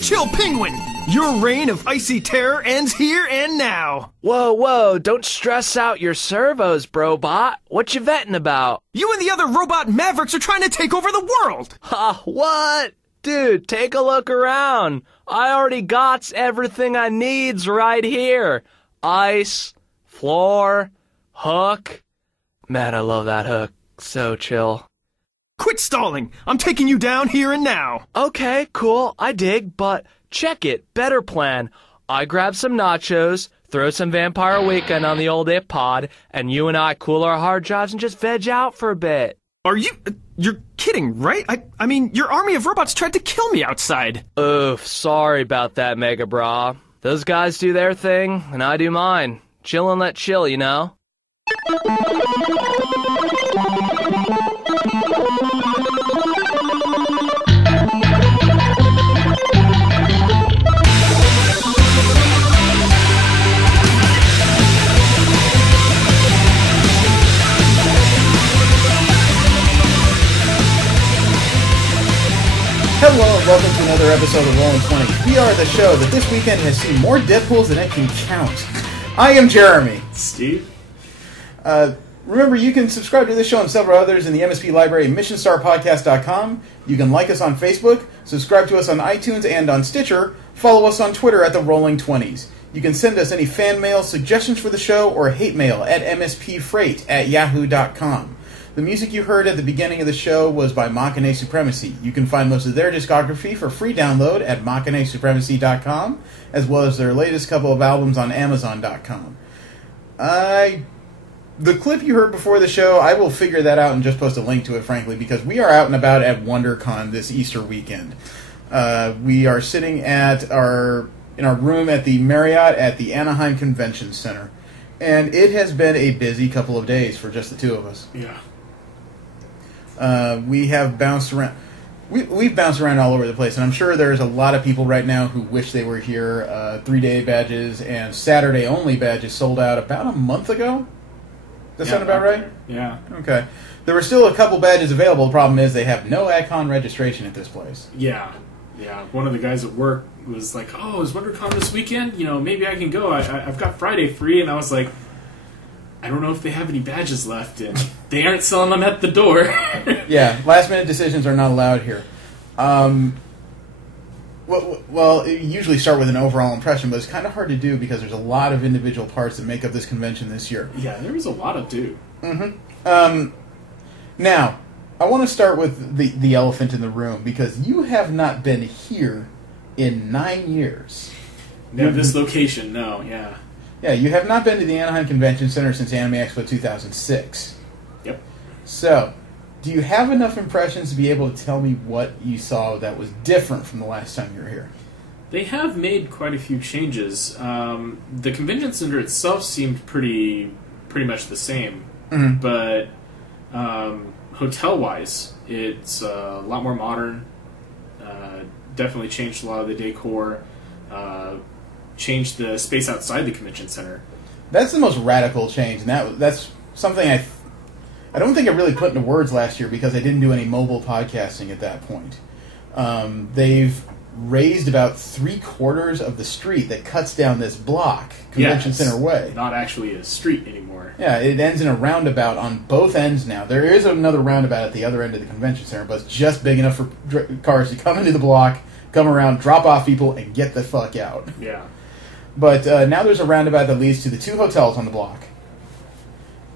Chill, Penguin! Your reign of icy terror ends here and now! Whoa, don't stress out your servos, brobot. What you vetting about? You and the other robot mavericks are trying to take over the world! Ha, what? Dude, take a look around. I already got everything I needs right here. Ice, floor, hook. Man, I love that hook. So chill. Quit stalling! I'm taking you down here and now! Okay, cool, I dig, but check it. Better plan. I grab some nachos, throw some Vampire Weekend on the old iPod, and you and I cool our hard drives and just veg out for a bit. Are you... you're kidding, right? I mean, your army of robots tried to kill me outside. Oof, sorry about that, Mega Bra. Those guys do their thing, and I do mine. Chill and let chill, you know? Hello and welcome to another episode of Rolling 20. We are the show that this weekend has seen more Deadpools than it can count. I am Jeremy. Steve. Remember, you can subscribe to this show and several others in the MSP library at missionstarpodcast.com. You can like us on Facebook, subscribe to us on iTunes and on Stitcher, follow us on Twitter at the Rolling 20s. You can send us any fan mail, suggestions for the show, or hate mail at mspfreight@yahoo.com. The music you heard at the beginning of the show was by Machine Supremacy. You can find most of their discography for free download at machinesupremacy.com, as well as their latest couple of albums on amazon.com. The clip you heard before the show, I will figure that out and just post a link to it, frankly, because we are out and about at WonderCon this Easter weekend. We are sitting in our room at the Marriott at the Anaheim Convention Center, and it has been a busy couple of days for just the two of us. Yeah. We have bounced around. We've bounced around all over the place, and I'm sure there's a lot of people right now who wish they were here. 3-day badges and Saturday-only badges sold out about a month ago. Does that sound about right? Yeah. Okay. There were still a couple badges available. The problem is they have no AdCon registration at this place. Yeah. One of the guys at work was like, "Oh, is WonderCon this weekend? You know, maybe I can go. I've got Friday free." And I was like, I don't know if they have any badges left, and they aren't selling them at the door. Yeah, last-minute decisions are not allowed here. Well, you usually start with an overall impression, but it's kind of hard to do because there's a lot of individual parts that make up this convention this year. Yeah, there was a lot of do. Mm-hmm. Now, I want to start with the elephant in the room, because you have not been here in 9 years. No, this location, no, yeah. Yeah, you have not been to the Anaheim Convention Center since Anime Expo 2006. Yep. So, do you have enough impressions to be able to tell me what you saw that was different from the last time you were here? They have made quite a few changes. The convention center itself seemed pretty much the same, Mm-hmm. but hotel-wise, it's a lot more modern. Definitely changed a lot of the decor. Changed the space outside the convention center. That's the most radical change, and that's something I don't think I really put into words last year because I didn't do any mobile podcasting at that point. They've raised about 3/4 of the street that cuts down this block, Convention Center Way. Not actually a street anymore. Yeah, it ends in a roundabout on both ends now. There is another roundabout at the other end of the convention center, but it's just big enough for cars to come into the block, come around, drop off people, and get the fuck out. Yeah. But now there's a roundabout that leads to the 2 hotels on the block.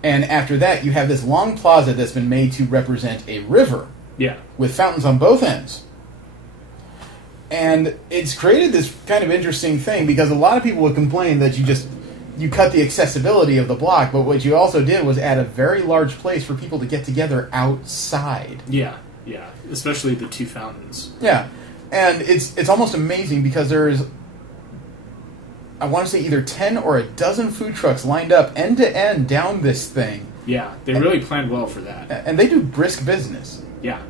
And after that, you have this long plaza that's been made to represent a river. Yeah. With fountains on both ends. And it's created this kind of interesting thing, because a lot of people would complain that you cut the accessibility of the block, but what you also did was add a very large place for people to get together outside. Yeah. Especially the 2 fountains. Yeah. And it's almost amazing because there's, I want to say, either 10 or a dozen food trucks lined up end to end down this thing. Yeah, they really planned well for that. And they do brisk business. Yeah.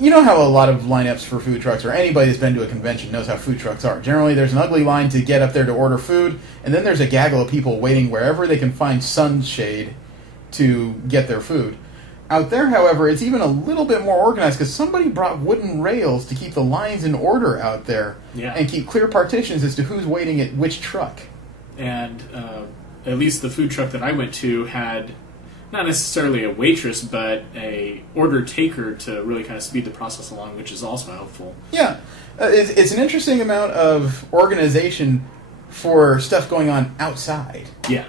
You know how a lot of lineups for food trucks, or anybody that's been to a convention knows how food trucks are. Generally, there's an ugly line to get up there to order food, and then there's a gaggle of people waiting wherever they can find sunshade to get their food. Out there, however, it's even a little bit more organized because somebody brought wooden rails to keep the lines in order out there and keep clear partitions as to who's waiting at which truck. And at least the food truck that I went to had not necessarily a waitress, but a order taker to really kind of speed the process along, which is also helpful. Yeah. It's an interesting amount of organization for stuff going on outside. Yeah.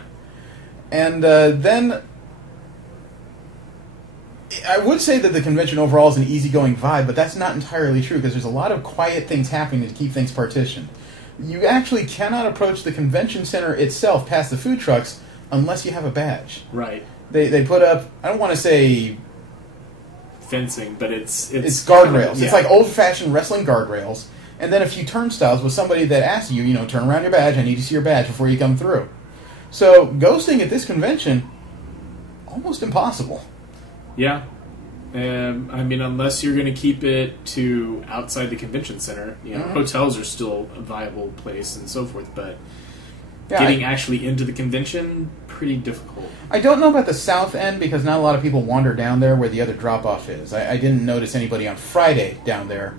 And then I would say that the convention overall is an easygoing vibe, but that's not entirely true because there's a lot of quiet things happening to keep things partitioned. You actually cannot approach the convention center itself past the food trucks unless you have a badge. Right. They put up, I don't want to say fencing, but it's guardrails. Yeah. It's like old-fashioned wrestling guardrails, and then a few turnstiles with somebody that asks you, turn around your badge, I need to see your badge before you come through. So ghosting at this convention, almost impossible. Yeah. I mean, unless you're going to keep it to outside the convention center, hotels are still a viable place and so forth, but getting actually into the convention, pretty difficult. I don't know about the south end because not a lot of people wander down there where the other drop-off is. I didn't notice anybody on Friday down there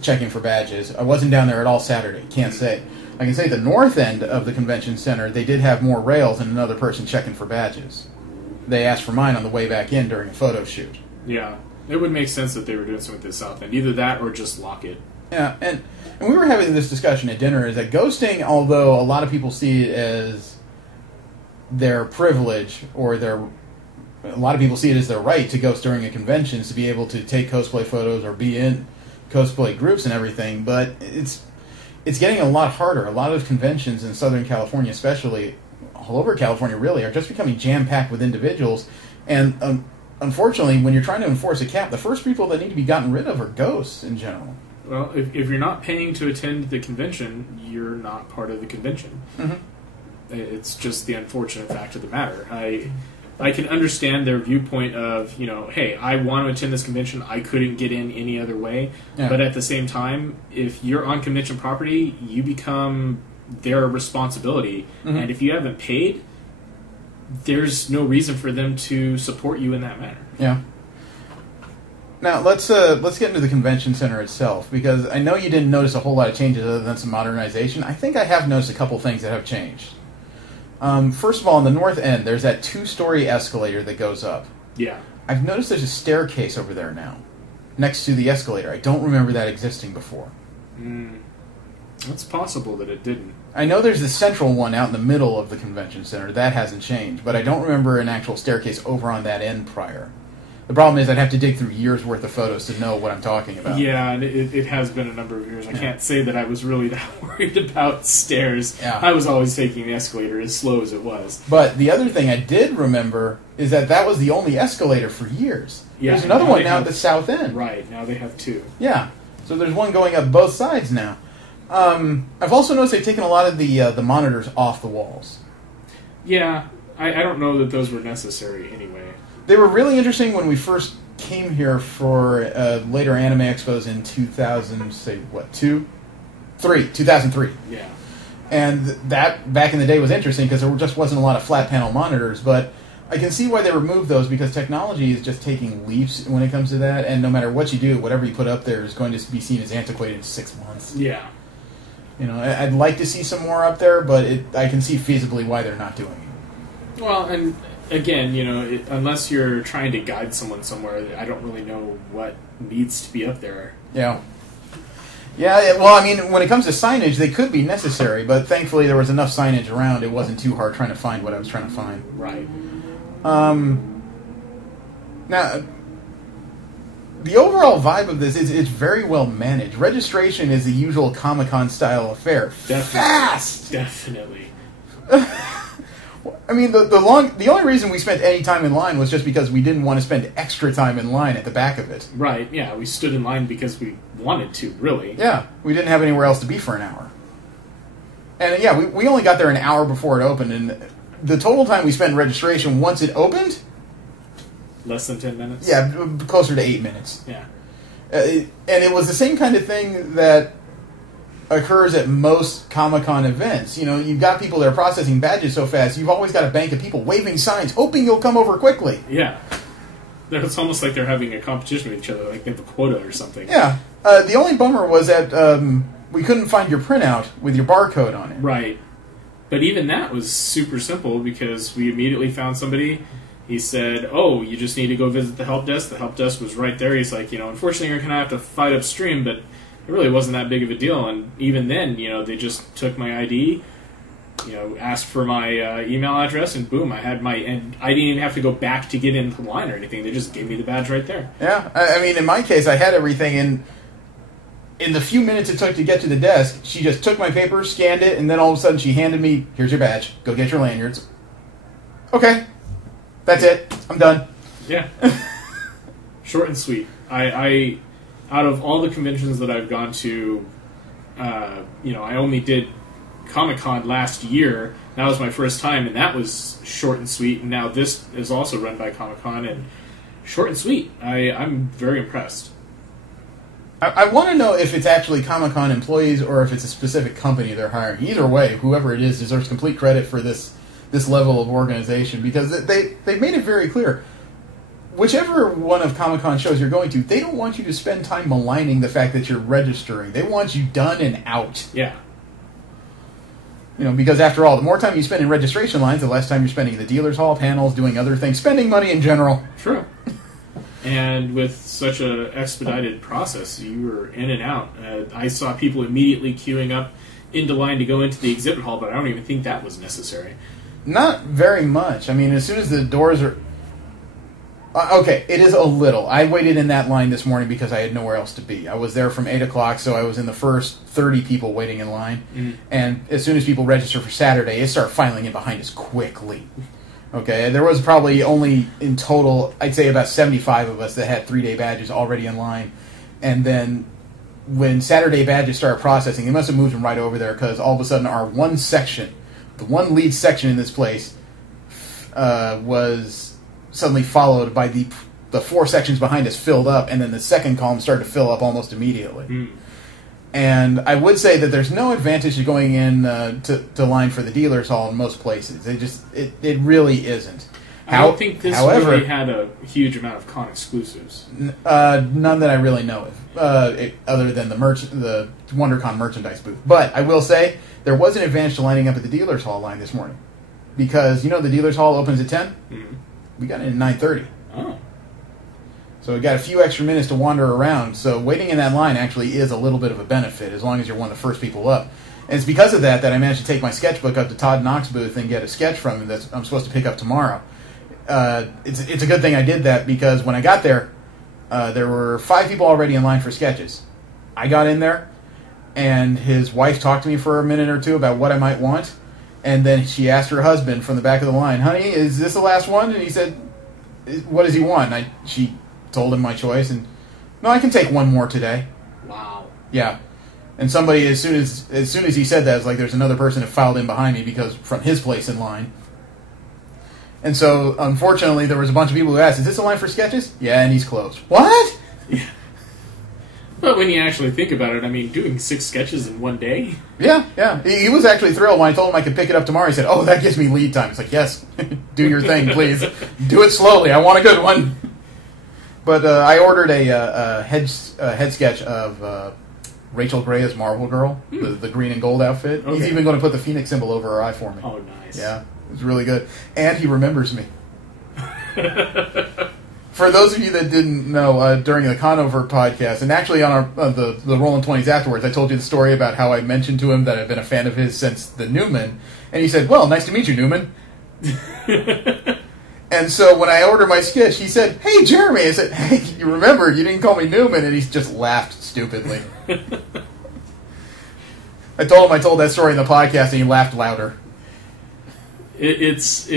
checking for badges. I wasn't down there at all Saturday. Can't say. I can say the north end of the convention center, they did have more rails and another person checking for badges. They asked for mine on the way back in during a photo shoot. Yeah, it would make sense that they were doing something with the south end. Either that or just lock it. Yeah, and we were having this discussion at dinner, is that ghosting, although a lot of people see it as their privilege, or a lot of people see it as their right to ghost during a convention, to be able to take cosplay photos or be in cosplay groups and everything, but it's getting a lot harder. A lot of conventions in Southern California especially, all over California really, are just becoming jam-packed with individuals, and unfortunately, when you're trying to enforce a cap, the first people that need to be gotten rid of are ghosts in general. Well, if you're not paying to attend the convention, you're not part of the convention. Mm-hmm. It's just the unfortunate fact of the matter. I can understand their viewpoint of, hey, I want to attend this convention, I couldn't get in any other way. Yeah. But at the same time, if you're on convention property, you become their responsibility. Mm-hmm. And if you haven't paid, there's no reason for them to support you in that manner. Yeah. Now, let's get into the convention center itself, because I know you didn't notice a whole lot of changes other than some modernization. I think I have noticed a couple things that have changed. First of all, on the north end, there's that 2-story escalator that goes up. Yeah. I've noticed there's a staircase over there now, next to the escalator. I don't remember that existing before. It's possible that it didn't. I know there's the central one out in the middle of the convention center. That hasn't changed, but I don't remember an actual staircase over on that end prior. The problem is I'd have to dig through years' worth of photos to know what I'm talking about. Yeah, and it has been a number of years. I can't say that I was really that worried about stairs. Yeah. I was always taking the escalator as slow as it was. But the other thing I did remember is that was the only escalator for years. Yeah, there's another one now at the south end. Right, now they have 2. Yeah, so there's one going up both sides now. I've also noticed they've taken a lot of the monitors off the walls. Yeah, I don't know that those were necessary anyway. They were really interesting when we first came here for later anime expos in 2003. Yeah. And that, back in the day, was interesting because there just wasn't a lot of flat panel monitors, but I can see why they removed those, because technology is just taking leaps when it comes to that, and no matter what you do, whatever you put up there is going to be seen as antiquated in 6 months. Yeah. I'd like to see some more up there, but I can see feasibly why they're not doing it. Well, and again, unless you're trying to guide someone somewhere, I don't really know what needs to be up there. Yeah. Yeah, well, I mean, when it comes to signage, they could be necessary, but thankfully there was enough signage around, it wasn't too hard trying to find what I was trying to find. Right. Now, the overall vibe of this is very well managed. Registration is the usual Comic-Con style affair. Definitely. Fast! Definitely. I mean, the only reason we spent any time in line was just because we didn't want to spend extra time in line at the back of it. Right, yeah, we stood in line because we wanted to, really. Yeah, we didn't have anywhere else to be for an hour. And yeah, we only got there an hour before it opened, and the total time we spent in registration once it opened... Less than 10 minutes? Yeah, closer to 8 minutes. Yeah. And it was the same kind of thing that occurs at most Comic-Con events. You've got people that are processing badges so fast, you've always got a bank of people waving signs, hoping you'll come over quickly. Yeah. It's almost like they're having a competition with each other, like they have a quota or something. Yeah. The only bummer was that we couldn't find your printout with your barcode on it. Right. But even that was super simple because we immediately found somebody. He said, "Oh, you just need to go visit the help desk." The help desk was right there. He's like, unfortunately, you're going to have to fight upstream, but it really wasn't that big of a deal. And even then, they just took my ID, asked for my email address, and boom, I had my. And I didn't even have to go back to get into the line or anything. They just gave me the badge right there. Yeah, I mean, in my case, I had everything in the few minutes it took to get to the desk. She just took my paper, scanned it, and then all of a sudden she handed me, "Here's your badge. Go get your lanyards." Okay. That's it. I'm done. Yeah. Short and sweet. I out of all the conventions that I've gone to, I only did Comic-Con last year. That was my first time, and that was short and sweet. And now this is also run by Comic-Con, and short and sweet. I'm very impressed. I want to know if it's actually Comic-Con employees or if it's a specific company they're hiring. Either way, whoever it is deserves complete credit for this level of organization, because they made it very clear. Whichever one of Comic-Con shows you're going to, they don't want you to spend time maligning the fact that you're registering. They want you done and out. Yeah. Because after all, the more time you spend in registration lines, the less time you're spending in the dealer's hall, panels, doing other things, spending money in general. True. And with such an expedited process, you were in and out. I saw people immediately queuing up into line to go into the exhibit hall, but I don't even think that was necessary. Not very much. I mean, as soon as the doors are... okay, it is a little. I waited in that line this morning because I had nowhere else to be. I was there from 8 o'clock, so I was in the first 30 people waiting in line. Mm-hmm. And as soon as people register for Saturday, it started filing in behind us quickly. Okay, there was probably only in total, I'd say about 75 of us that had 3-day badges already in line. And then when Saturday badges started processing, they must have moved them right over there because all of a sudden our one section... the one lead section in this place was suddenly followed by the 4 sections behind us filled up, and then the second column started to fill up almost immediately. Mm. And I would say that there's no advantage to going in to line for the dealer's hall in most places. It really isn't. I don't think this really had a huge amount of con exclusives. None that I really know of, other than the WonderCon merchandise booth. But I will say, there was an advantage to lining up at the dealer's hall line this morning. Because, the dealer's hall opens at 10? Mm-hmm. We got in at 9:30. Oh. So we got a few extra minutes to wander around. So waiting in that line actually is a little bit of a benefit, as long as you're one of the first people up. And it's because of that I managed to take my sketchbook up to Todd Knox's booth and get a sketch from him that I'm supposed to pick up tomorrow. It's a good thing I did that, because when I got there, there were 5 people already in line for sketches. I got in there, and his wife talked to me for a minute or two about what I might want, and then she asked her husband from the back of the line, "Honey, is this the last one?" And he said, "What does he want?" And she told him my choice, and, "No, I can take one more today." Wow. Yeah. And somebody, as soon as he said that, it's like there's another person that filed in behind me because from his place in line. And so, unfortunately, there was a bunch of people who asked, "Is this a line for sketches?" "Yeah, and he's closed." "What?" Yeah. But when you actually think about it, I mean, doing 6 sketches in one day? Yeah. He was actually thrilled when I told him I could pick it up tomorrow. He said, "Oh, that gives me lead time." It's like, yes, do your thing, please. Do it slowly. I want a good one. But I ordered a head sketch of Rachel Gray as Marvel Girl, the green and gold outfit. Okay. He's even going to put the Phoenix symbol over her eye for me. Oh, nice. Yeah, it was really good. And he remembers me. For those of you that didn't know, during the Conover podcast, and actually on the Rolling 20s afterwards, I told you the story about how I mentioned to him that I've been a fan of his since the Newman. And he said, "Well, nice to meet you, Newman." And so when I ordered my sketch, he said, "Hey, Jeremy." I said, "Hey, you remember, you didn't call me Newman." And he just laughed stupidly. I told that story in the podcast, and he laughed louder. It's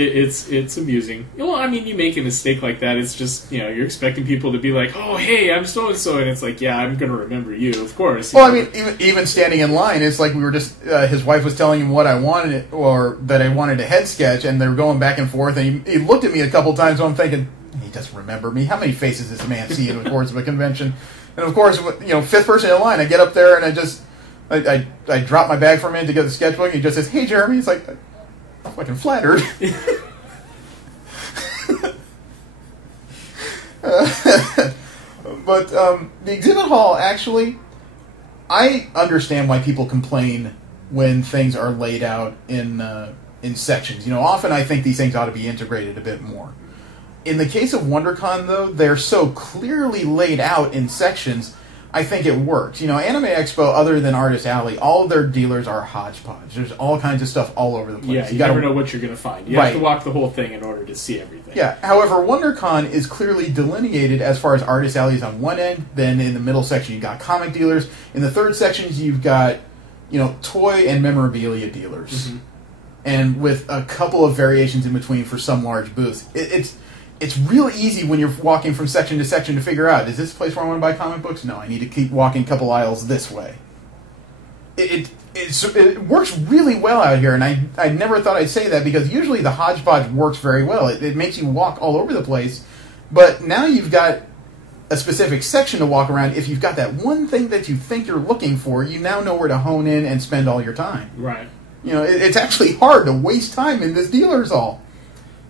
amusing. Well, I mean, you make a mistake like that, it's just, you're expecting people to be like, "Oh, hey, I'm so-and-so," and it's like, yeah, I'm going to remember you, of course. Well, I mean, even standing in line, it's like we were just, his wife was telling him what I wanted, or that I wanted a head sketch, and they were going back and forth, and he looked at me a couple times, and I'm thinking, he doesn't remember me. How many faces does this man see in the course of a convention? And of course, 5th person in line, I get up there, and I drop my bag for a minute to get the sketchbook, and he just says, "Hey, Jeremy." It's like, fucking flattered. But the exhibit hall, actually, I understand why people complain when things are laid out in sections. You know, often I think these things ought to be integrated a bit more. In the case of WonderCon, though, they're so clearly laid out in sections, I think it works. You know, Anime Expo, other than Artist Alley, all of their dealers are hodgepodge. There's all kinds of stuff all over the place. Yeah, you never know what you're going to find. You have to walk the whole thing in order to see everything. Yeah, however, WonderCon is clearly delineated as far as Artist Alley is on one end, then in the middle section you've got comic dealers. In the third section you've got, you know, toy and memorabilia dealers. Mm-hmm. And with a couple of variations in between for some large booths. It's real easy when you're walking from section to section to figure out, is this a place where I want to buy comic books? No, I need to keep walking a couple aisles this way. It works really well out here, and I never thought I'd say that, because usually the hodgepodge works very well. It makes you walk all over the place, but now you've got a specific section to walk around. If you've got that one thing that you think you're looking for, you now know where to hone in and spend all your time. Right. You know, it's actually hard to waste time in this dealer's hall.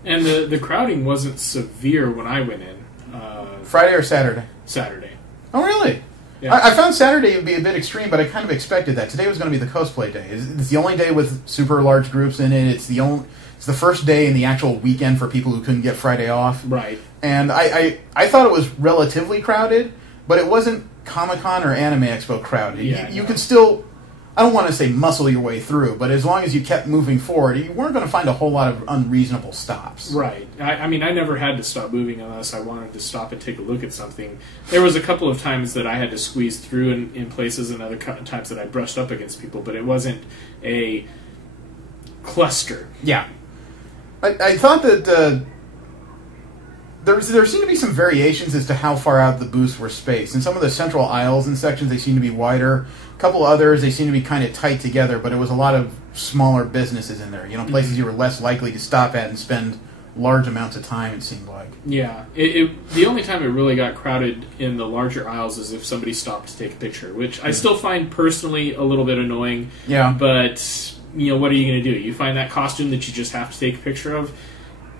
And the crowding wasn't severe when I went in. Friday or Saturday? Saturday. Oh, really? Yeah. I found Saturday would be a bit extreme, but I kind of expected that. Today was going to be the cosplay day. It's the only day with super large groups in it. It's the first day in the actual weekend for people who couldn't get Friday off. Right. And I thought it was relatively crowded, but it wasn't Comic-Con or Anime Expo crowded. Yeah, you could still, I don't want to say muscle your way through, but as long as you kept moving forward, you weren't going to find a whole lot of unreasonable stops. Right. I mean, I never had to stop moving unless I wanted to stop and take a look at something. There was a couple of times that I had to squeeze through in places, and other times that I brushed up against people, but it wasn't a cluster. Yeah. I thought that there seemed to be some variations as to how far out the booths were spaced. In some of the central aisles and sections, they seemed to be wider. A couple others, they seemed to be kind of tight together, but it was a lot of smaller businesses in there. You know, places you were less likely to stop at and spend large amounts of time, it seemed like. Yeah. The only time it really got crowded in the larger aisles is if somebody stopped to take a picture, which I still find personally a little bit annoying. Yeah. But, you know, what are you going to do? You find that costume that you just have to take a picture of?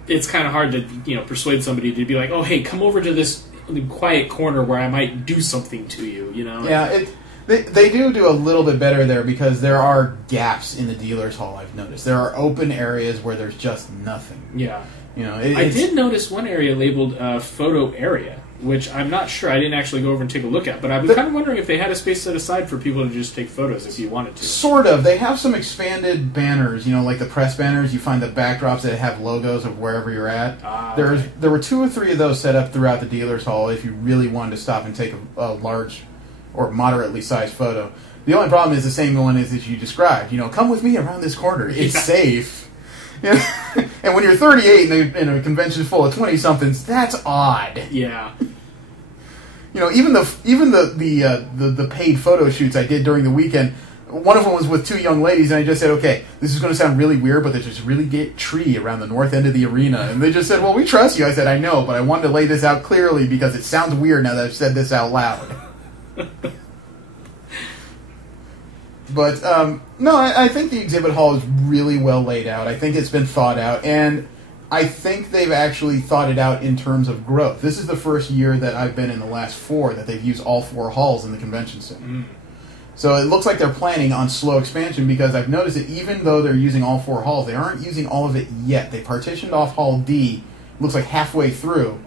It's kind of hard to, you know, persuade somebody to be like, oh, hey, come over to this quiet corner where I might do something to you, you know? Yeah, they do a little bit better there, because there are gaps in the dealer's hall, I've noticed. There are open areas where there's just nothing. Yeah. You know, I did notice one area labeled photo area, which I'm not sure. I didn't actually go over and take a look at, but I was kind of wondering if they had a space set aside for people to just take photos if you wanted to. Sort of. They have some expanded banners, you know, like the press banners. You find the backdrops that have logos of wherever you're at. Okay. There were 2 or 3 of those set up throughout the dealer's hall if you really wanted to stop and take a large or moderately sized photo. The only problem is the same one as you described. You know, come with me around this corner. It's safe. You know? And when you're 38 in a convention full of 20-somethings, that's odd. Yeah. You know, even the paid photo shoots I did during the weekend, one of them was with 2 young ladies, and I just said, okay, this is going to sound really weird, but there's this really great tree around the north end of the arena. And they just said, well, we trust you. I said, I know, but I wanted to lay this out clearly because it sounds weird now that I've said this out loud. But, no, I think the exhibit hall is really well laid out. I think it's been thought out, and I think they've actually thought it out in terms of growth. This is the first year that I've been in the last 4 that they've used all 4 halls in the convention center. Mm. So it looks like they're planning on slow expansion, because I've noticed that even though they're using all 4 halls, they aren't using all of it yet. They partitioned off Hall D, looks like halfway through,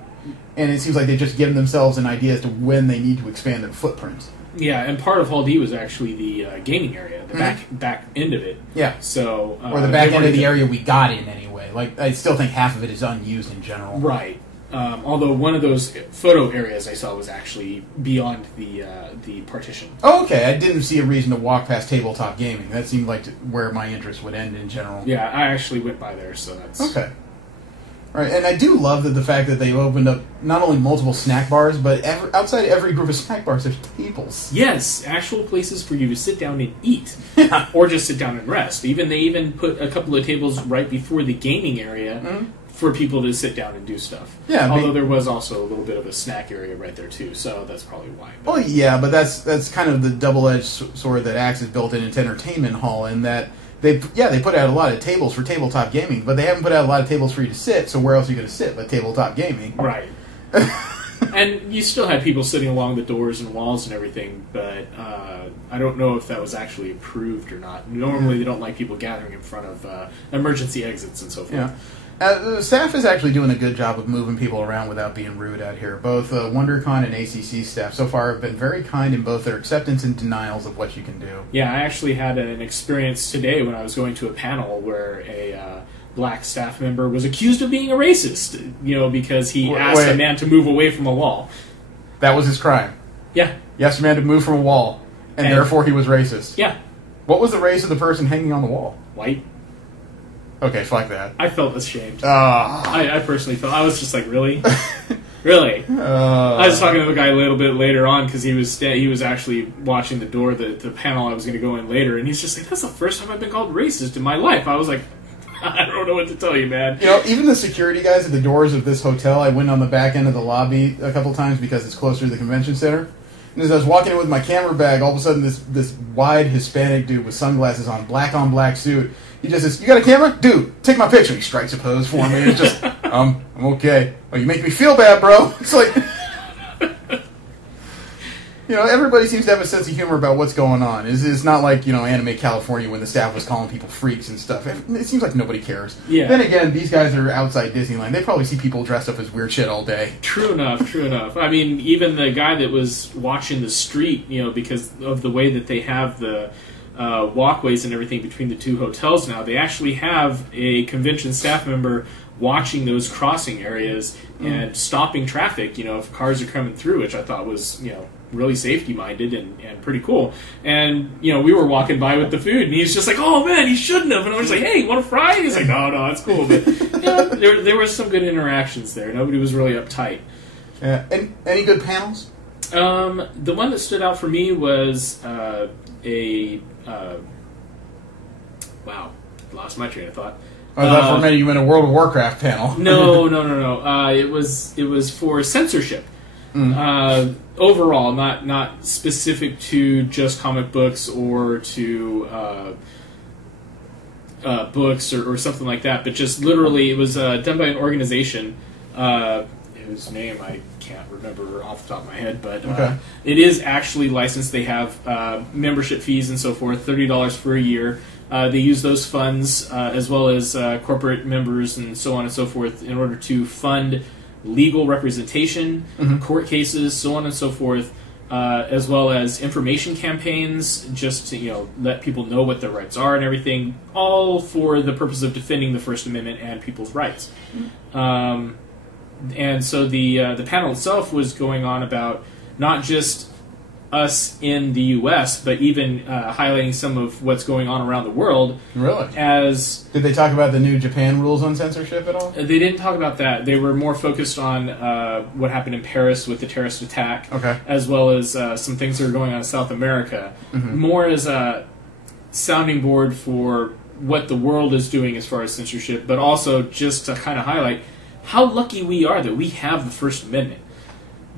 and it seems like they've just given themselves an idea as to when they need to expand their footprint. Yeah, and part of Hall D was actually the gaming area, the back end of it. Yeah. So or the back end of the area we got in anyway. Like, I still think half of it is unused in general. Right. Although one of those photo areas I saw was actually beyond the partition. Oh, okay. I didn't see a reason to walk past tabletop gaming. That seemed like where my interest would end in general. Yeah, I actually went by there, so that's... Okay. Right, and I do love the fact that they've opened up not only multiple snack bars, but outside every group of snack bars, there's tables. Yes, actual places for you to sit down and eat, or just sit down and rest. They even put a couple of tables right before the gaming area for people to sit down and do stuff. Yeah, although there was also a little bit of a snack area right there too, so that's probably why. Well, yeah, but that's kind of the double-edged sword that Axe has built in its entertainment hall, in that. They put out a lot of tables for tabletop gaming, but they haven't put out a lot of tables for you to sit, so where else are you going to sit but tabletop gaming? Right. And you still had people sitting along the doors and walls and everything, but I don't know if that was actually approved or not. Normally, they don't like people gathering in front of emergency exits and so forth. Yeah. The staff is actually doing a good job of moving people around without being rude out here. Both WonderCon and ACC staff so far have been very kind in both their acceptance and denials of what you can do. Yeah, I actually had an experience today when I was going to a panel where a black staff member was accused of being a racist, because he asked a man to move away from a wall. That was his crime. Yeah. He asked a man to move from a wall, and therefore he was racist. Yeah. What was the race of the person hanging on the wall? White. Okay, fuck that. I felt ashamed. I personally felt... I was just like, really? Really? I was talking to the guy a little bit later on because he was actually watching the door, the panel I was going to go in later, and he's just like, that's the first time I've been called racist in my life. I was like, I don't know what to tell you, man. Even the security guys at the doors of this hotel, I went on the back end of the lobby a couple times because it's closer to the convention center. And as I was walking in with my camera bag, all of a sudden this wide Hispanic dude with sunglasses on black suit, he just says, "You got a camera? Dude, take my picture." He strikes a pose for me. And it's just, I'm okay. Well, you make me feel bad, bro. It's like, everybody seems to have a sense of humor about what's going on. It's not like, Anime California when the staff was calling people freaks and stuff. It seems like nobody cares. Yeah. Then again, these guys are outside Disneyland. They probably see people dressed up as weird shit all day. True enough. I mean, even the guy that was watching the street, because of the way that they have the walkways and everything between the two hotels now, they actually have a convention staff member watching those crossing areas and stopping traffic, if cars are coming through, which I thought was, really safety-minded and pretty cool. And, we were walking by with the food, and he's just like, oh, man, he shouldn't have. And I was like, hey, you want a fry? And he's like, no, it's cool. But, there was some good interactions there. Nobody was really uptight. Yeah. And any good panels? The one that stood out for me was wow, lost my train of thought. I thought for a minute you meant a World of Warcraft panel. No. It was for censorship. Overall, not specific to just comic books or to books or something like that, but just literally it was done by an organization whose name I can't remember off the top of my head, but it is actually licensed. They have membership fees and so forth, $30 for a year. They use those funds as well as corporate members and so on and so forth in order to fund legal representation, court cases, so on and so forth, as well as information campaigns, just to let people know what their rights are and everything, all for the purpose of defending the First Amendment and people's rights. And so the panel itself was going on about not just us in the U.S., but even highlighting some of what's going on around the world. Really? Did they talk about the new Japan rules on censorship at all? They didn't talk about that. They were more focused on what happened in Paris with the terrorist attack, as well as some things that are going on in South America, more as a sounding board for what the world is doing as far as censorship, but also just to kind of highlight how lucky we are that we have the First Amendment.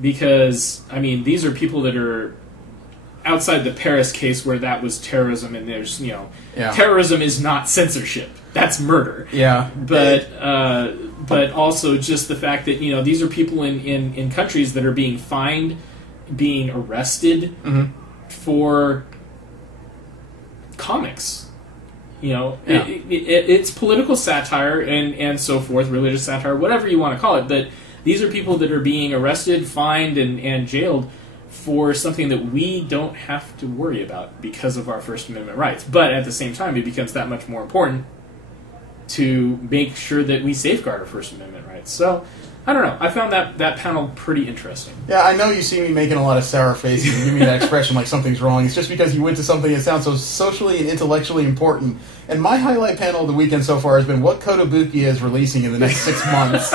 Because, I mean, these are people that are outside the Paris case where that was terrorism, and there's, terrorism is not censorship. That's murder. Yeah. But also just the fact that, these are people in countries that are being fined, being arrested for comics. It's political satire and so forth, religious satire, whatever you want to call it, but these are people that are being arrested, fined, and jailed for something that we don't have to worry about because of our First Amendment rights. But at the same time, it becomes that much more important to make sure that we safeguard our First Amendment rights. So, I don't know. I found that panel pretty interesting. Yeah, I know you see me making a lot of sour faces and give me that expression like something's wrong. It's just because you went to something that sounds so socially and intellectually important. And my highlight panel of the weekend so far has been what Kotobukiya is releasing in the next 6 months.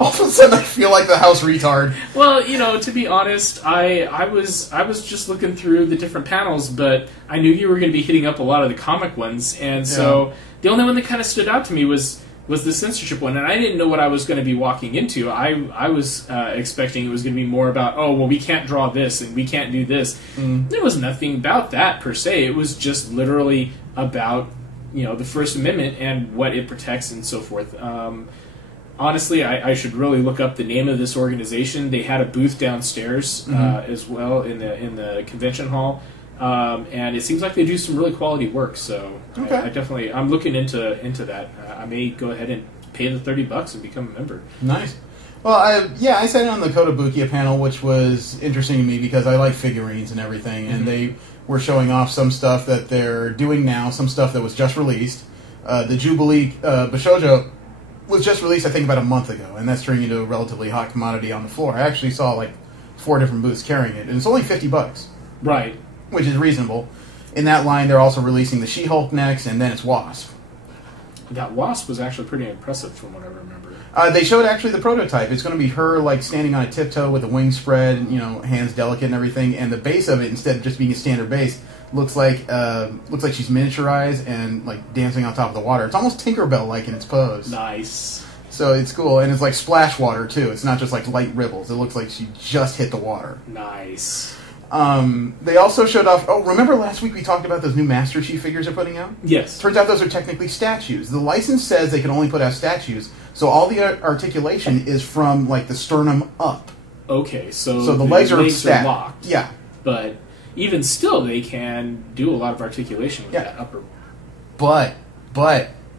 All of a sudden, I feel like the house retard. Well, to be honest, I was just looking through the different panels, but I knew you were going to be hitting up a lot of the comic ones, and so the only one that kind of stood out to me was the censorship one, and I didn't know what I was going to be walking into. I was expecting it was going to be more about, we can't draw this, and we can't do this. There was nothing about that, per se. It was just literally about, the First Amendment and what it protects and so forth. honestly, I should really look up the name of this organization. They had a booth downstairs as well in the convention hall, and it seems like they do some really quality work. So Okay. I definitely I'm looking into that. I may go ahead and pay the $30 and become a member. Nice. Well, I sat in on the Kotobukiya panel, which was interesting to me because I like figurines and everything, and they were showing off some stuff that they're doing now, some stuff that was just released. The Jubilee Bashoujo was just released, I think, about a month ago, and that's turning into a relatively hot commodity on the floor. I actually saw like 4 different booths carrying it, and it's only $50, Right. which is reasonable. In that line, they're also releasing the She-Hulk next, and then it's Wasp. That Wasp was actually pretty impressive from what I remember. They showed actually the prototype. It's going to be her like standing on a tiptoe with the wings spread, hands delicate and everything. And the base of it, instead of just being a standard base, looks like she's miniaturized and like dancing on top of the water. It's almost Tinkerbell-like in its pose. Nice. So it's cool, and it's like splash water too. It's not just like light ripples. It looks like she just hit the water. Nice. They also showed off. Oh, remember last week we talked about those new Master Chief figures they're putting out? Yes. Turns out those are technically statues. The license says they can only put out statues, so all the articulation is from like the sternum up. Okay, so the legs are locked. Yeah. But even still, they can do a lot of articulation with Yeah. that upper. But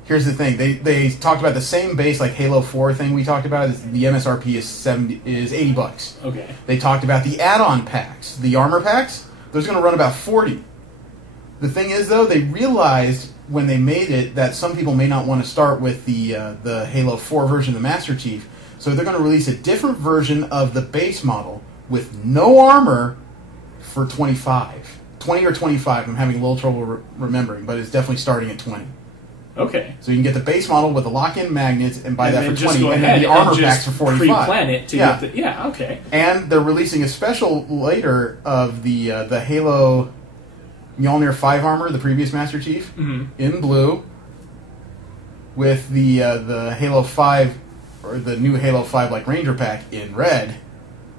here's the thing. They talked about the same base like Halo 4 thing we talked about. The MSRP is $80. Okay. They talked about the add-on packs, the armor packs. Those are going to run about $40. The thing is, though, they realized when they made it that some people may not want to start with the Halo 4 version of the Master Chief, so they're going to release a different version of the base model with no armor for $20 or $25. I'm having a little trouble remembering, but it's definitely starting at $20. Okay. So you can get the base model with the lock-in magnets and buy that for just $20, go and ahead then the armor and packs just for $45. Pre-plan it to Yeah. get the... Yeah, okay. And they're releasing a special later of the Halo Mjolnir 5 armor, the previous Master Chief, in blue, with the Halo 5, or the new Halo 5 like Ranger pack in red.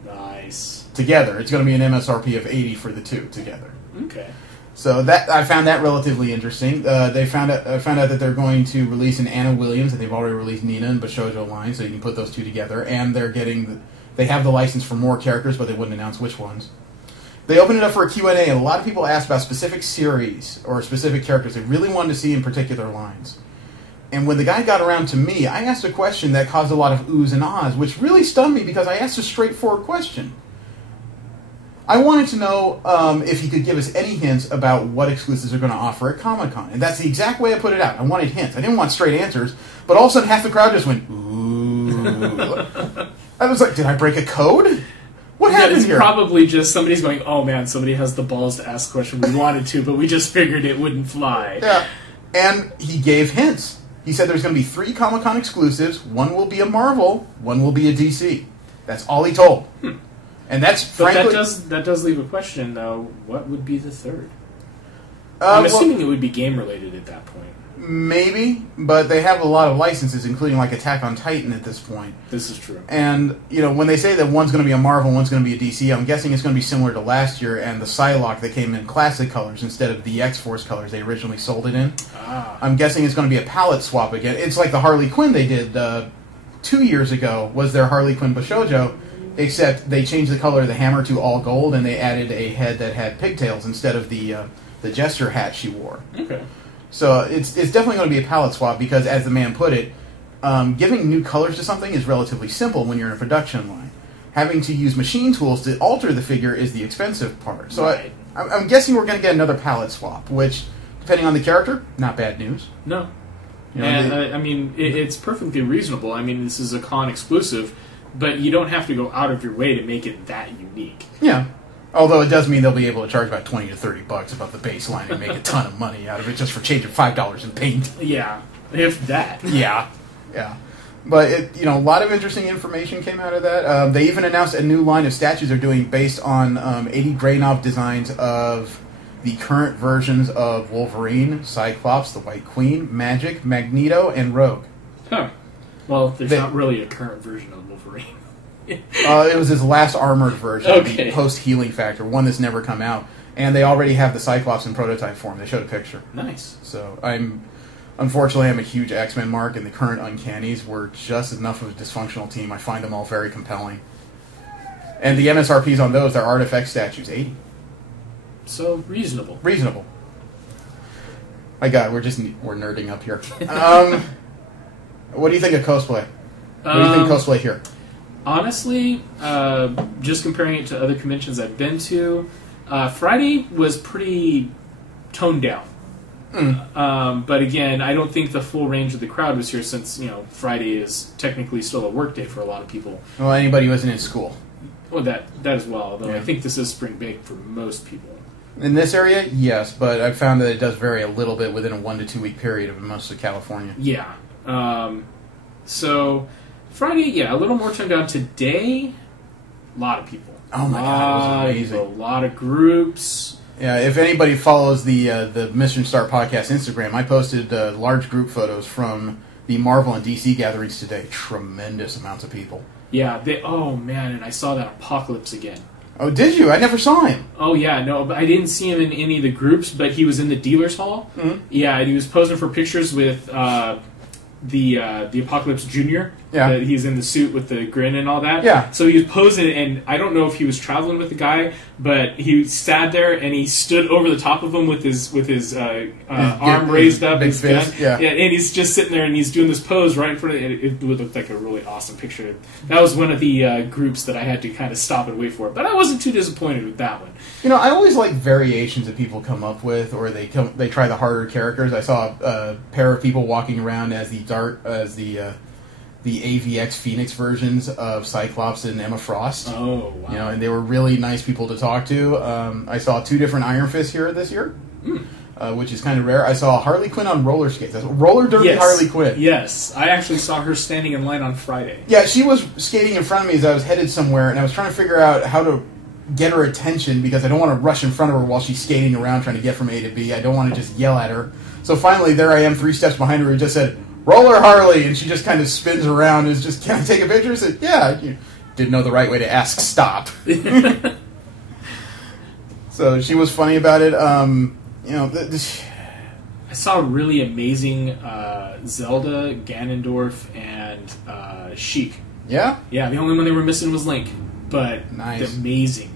Nice. Together. It's going to be an MSRP of $80 for the two together. Okay. So that I found that relatively interesting. They found out that they're going to release an Anna Williams, and they've already released Nina and Bashoujo line, so you can put those two together. And they have the license for more characters, but they wouldn't announce which ones. They opened it up for a Q&A, and a lot of people asked about specific series or specific characters they really wanted to see in particular lines. And when the guy got around to me, I asked a question that caused a lot of oohs and ahs, which really stunned me because I asked a straightforward question. I wanted to know if he could give us any hints about what exclusives are going to offer at Comic-Con. And that's the exact way I put it out. I wanted hints. I didn't want straight answers. But all of a sudden, half the crowd just went, ooh. I was like, did I break a code? What happened it's here? Probably just somebody's going, oh man, somebody has the balls to ask a question we wanted to, but we just figured it wouldn't fly. Yeah. And he gave hints. He said there's going to be 3 Comic-Con exclusives. One will be a Marvel. One will be a DC. That's all he told. And that's But frankly... that does leave a question, though. What would be the third? I'm assuming it would be game-related at that point. Maybe, but they have a lot of licenses, including like Attack on Titan at this point. This is true. And, when they say that one's going to be a Marvel, one's going to be a DC, I'm guessing it's going to be similar to last year and the Psylocke that came in classic colors instead of the X-Force colors they originally sold it in. I'm guessing it's going to be a palette swap again. It's like the Harley Quinn they did 2 years ago was their Harley Quinn Bashoujo, except they changed the color of the hammer to all gold and they added a head that had pigtails instead of the jester hat she wore. Okay. So it's definitely going to be a palette swap because, as the man put it, giving new colors to something is relatively simple when you're in a production line. Having to use machine tools to alter the figure is the expensive part. So right. I'm guessing we're going to get another palette swap, which, depending on the character, not bad news. No. It's perfectly reasonable. I mean, this is a con exclusive, but you don't have to go out of your way to make it that unique. Yeah. Although it does mean they'll be able to charge about $20 to $30 above the baseline and make a ton of money out of it just for changing $5 in paint. Yeah, if that. Yeah. But a lot of interesting information came out of that. They even announced a new line of statues they're doing based on 80 Graynov designs of the current versions of Wolverine, Cyclops, the White Queen, Magic, Magneto, and Rogue. Huh. Well, there's not really a current version of Wolverine. It was his last armored version, Okay. the post-healing factor, one that's never come out. And they already have the Cyclops in prototype form. They showed a picture. Nice. So I'm Unfortunately, I'm a huge X-Men mark, and the current Uncannies were just enough of a dysfunctional team. I find them all very compelling. And the MSRPs on those are Artifact statues, 80. So reasonable. Reasonable. My God, we're nerding up here. What do you think of cosplay? What do you think of cosplay here? Honestly, just comparing it to other conventions I've been to, Friday was pretty toned down. But again, I don't think the full range of the crowd was here since, Friday is technically still a work day for a lot of people. Well, anybody who isn't in school. Well, that as well, although Yeah. I think this is spring break for most people. In this area, yes, but I've found that it does vary a little bit within a 1 to 2 week period of most of California. Yeah. So, Friday, a little more toned down. Today, a lot of people. Oh my God, it was amazing. A lot of groups. Yeah, if anybody follows the Mission Start podcast Instagram, I posted large group photos from the Marvel and DC gatherings today. Tremendous amounts of people. Yeah, oh man, and I saw that Apocalypse again. Oh, did you? I never saw him. Oh yeah, no, but I didn't see him in any of the groups, but he was in the dealer's hall. Mm-hmm. Yeah, and he was posing for pictures with the Apocalypse Jr. Yeah. He's in the suit with the grin and all that. Yeah. So he was posing, and I don't know if he was traveling with the guy, but he sat there and he stood over the top of him with his arm raised up, big his gun. fist, yeah. And he's just sitting there and he's doing this pose right in front of it. It would look like a really awesome picture. That was one of the groups that I had to kind of stop and wait for, but I wasn't too disappointed with that one. I always like variations that people come up with, or they try the harder characters. I saw a pair of people walking around as the AVX Phoenix versions of Cyclops and Emma Frost. Oh, wow. And they were really nice people to talk to. I saw 2 different Iron Fists here this year, which is kind of rare. I saw Harley Quinn on roller skates. Roller derby Yes. Harley Quinn. Yes, I actually saw her standing in line on Friday. Yeah, she was skating in front of me as I was headed somewhere, and I was trying to figure out how to get her attention because I don't want to rush in front of her while she's skating around trying to get from A to B. I don't want to just yell at her. So finally, there I am 3 steps behind her who just said, "Roller Harley," and she just kind of spins around and is just, "Can I take a picture?" I said, "Yeah." You didn't know the right way to ask stop. So she was funny about it. I saw a really amazing Zelda, Ganondorf, and Sheik. Yeah? Yeah, the only one they were missing was Link. But Nice. amazing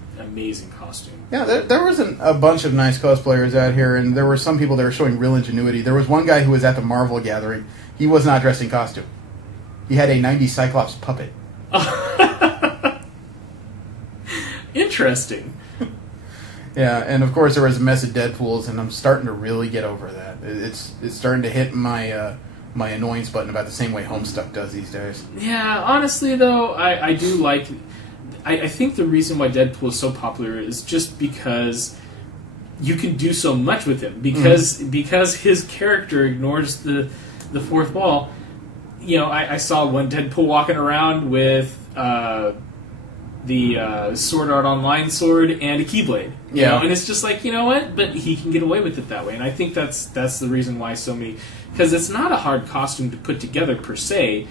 costume. Yeah, there was a bunch of nice cosplayers out here, and there were some people that were showing real ingenuity. There was one guy who was at the Marvel gathering. He was not dressed in costume. He had a 90s Cyclops puppet. Interesting. Yeah, and of course there was a mess of Deadpools, and I'm starting to really get over that. It's starting to hit my my annoyance button about the same way Homestuck does these days. Yeah, honestly though, I do like... I think the reason why Deadpool is so popular is just because you can do so much with him. Because his character ignores the fourth wall. I saw one Deadpool walking around with the Sword Art Online sword and a Keyblade. Yeah. And it's just like, you know what? But he can get away with it that way. And I think that's the reason why so many... Because it's not a hard costume to put together per se.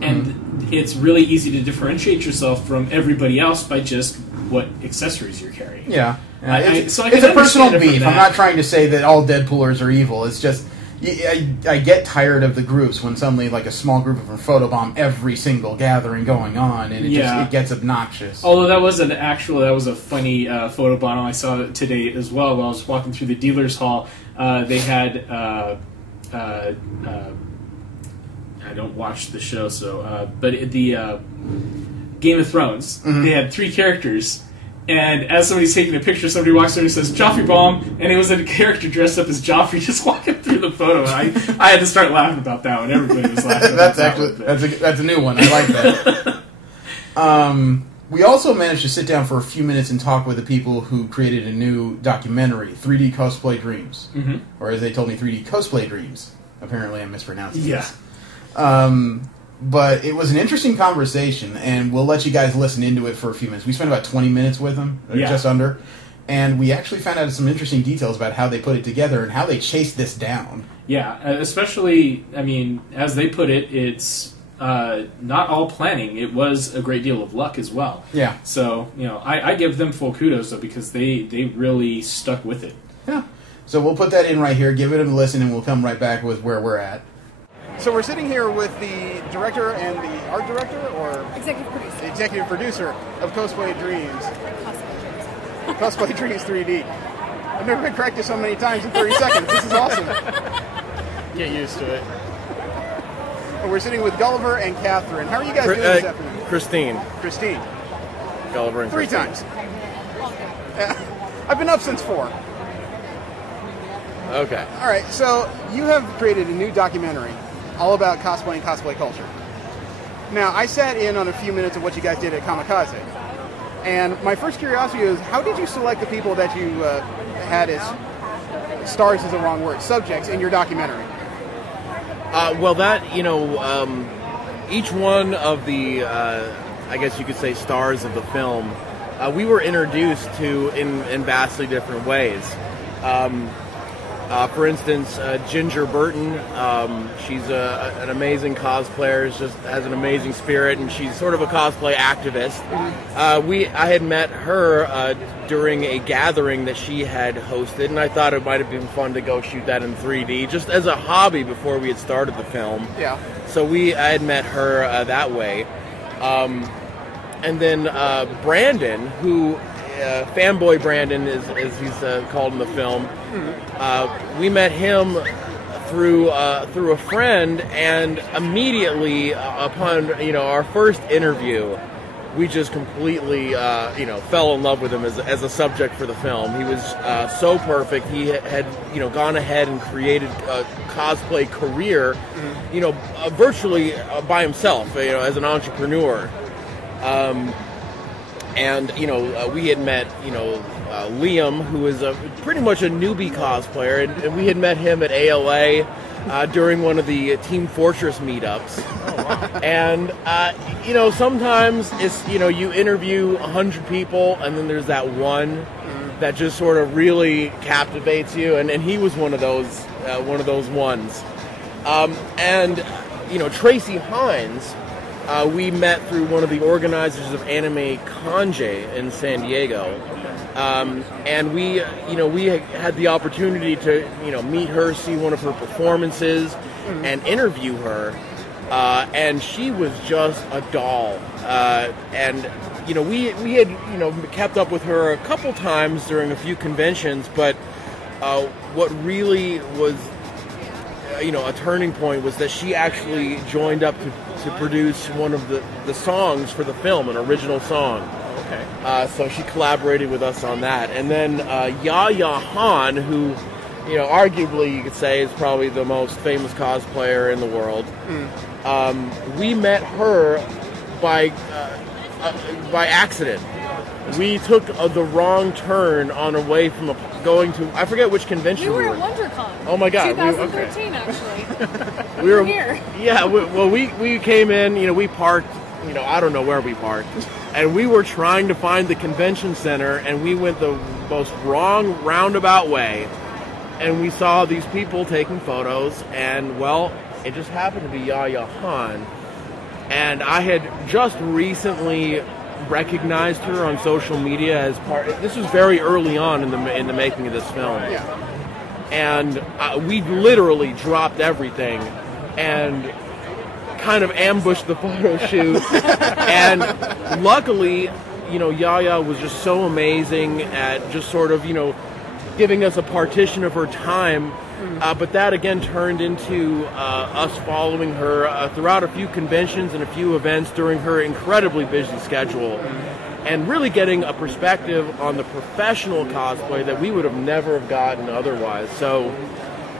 And it's really easy to differentiate yourself from everybody else by just what accessories you're carrying. Yeah. It's a personal beef. I'm not trying to say that all Deadpoolers are evil. It's just... I get tired of the groups when suddenly, like, a small group of them photobomb every single gathering going on, and it gets obnoxious. Although that was a funny photobomb I saw today as well. While I was walking through the dealer's hall, they had I don't watch the show, but the Game of Thrones, they had 3 characters. And as somebody's taking a picture, somebody walks over and says, "Joffrey Bomb," and it was a character dressed up as Joffrey just walking through the photo. And I had to start laughing about that one. Everybody was laughing about that one. That's a new one. I like that. We also managed to sit down for a few minutes and talk with the people who created a new documentary, 3D Cosplay Dreams. Mm-hmm. Or as they told me, 3D Cosplay Dreams. Apparently I'm mispronouncing this. But it was an interesting conversation, and we'll let you guys listen into it for a few minutes. We spent about 20 minutes with them, just under, and we actually found out some interesting details about how they put it together and how they chased this down. Yeah, especially, I mean, as they put it, it's not all planning. It was a great deal of luck as well. Yeah. So, I give them full kudos, though, because they really stuck with it. Yeah. So we'll put that in right here, give it a listen, and we'll come right back with where we're at. So we're sitting here with the director and the art director, or executive producer of Cosplay Dreams. Cosplay Dreams 3D. I've never been corrected so many times in 30 seconds. This is awesome. Get used to it. And we're sitting with Gulliver and Catherine. How are you guys doing this afternoon? Christine. Gulliver and 3 Christine. times. I've been up since 4. Okay. All right, so you have created a new documentary all about cosplay and cosplay culture. Now, I sat in on a few minutes of what you guys did at Kamikaze, and my first curiosity is, how did you select the people that you had as stars is the wrong word, subjects in your documentary? Well, that, each one of the, I guess you could say, stars of the film, we were introduced to in vastly different ways. For instance, Ginger Burton, she's an amazing cosplayer, just has an amazing spirit, and she's sort of a cosplay activist. I had met her during a gathering that she had hosted, and I thought it might have been fun to go shoot that in 3D, just as a hobby before we had started the film. Yeah. So I had met her that way. And then Brandon, who... Fanboy Brandon, as he's called in the film. We met him through a friend, and immediately upon our first interview, we just completely fell in love with him as a subject for the film. He was so perfect. He had gone ahead and created a cosplay career, virtually by himself, as an entrepreneur. And, we had met, Liam, who is pretty much a newbie cosplayer, and we had met him at ALA during one of the Team Fortress meetups. Oh, wow. And, sometimes it's, you interview 100 people, and then there's that one that just sort of really captivates you, and he was one of those ones. Tracy Hines... we met through one of the organizers of Anime Conje in San Diego, and we had the opportunity to meet her, see one of her performances, and interview her, and she was just a doll. And we had kept up with her a couple times during a few conventions, but what really was a turning point was that she actually joined up to produce one of the songs for the film, an original song. Okay. So she collaborated with us on that. And then Yaya Han, who, arguably you could say is probably the most famous cosplayer in the world. We met her by accident. We took the wrong turn on our way from going to, I forget which convention we were. We were at WonderCon. Oh my God. 2013, actually. We were here. Yeah, we came in, we parked, I don't know where we parked. And we were trying to find the convention center, and we went the most wrong roundabout way. And we saw these people taking photos, and, well, it just happened to be Yaya Han. And I had just recently recognized her on social media as part. This was very early on in the making of this film. Yeah. And we literally dropped everything and kind of ambushed the photo shoot. And luckily, Yaya was just so amazing at just sort of, giving us a partition of her time. But that again turned into us following her throughout a few conventions and a few events during her incredibly busy schedule, and really getting a perspective on the professional cosplay that we would have never have gotten otherwise. So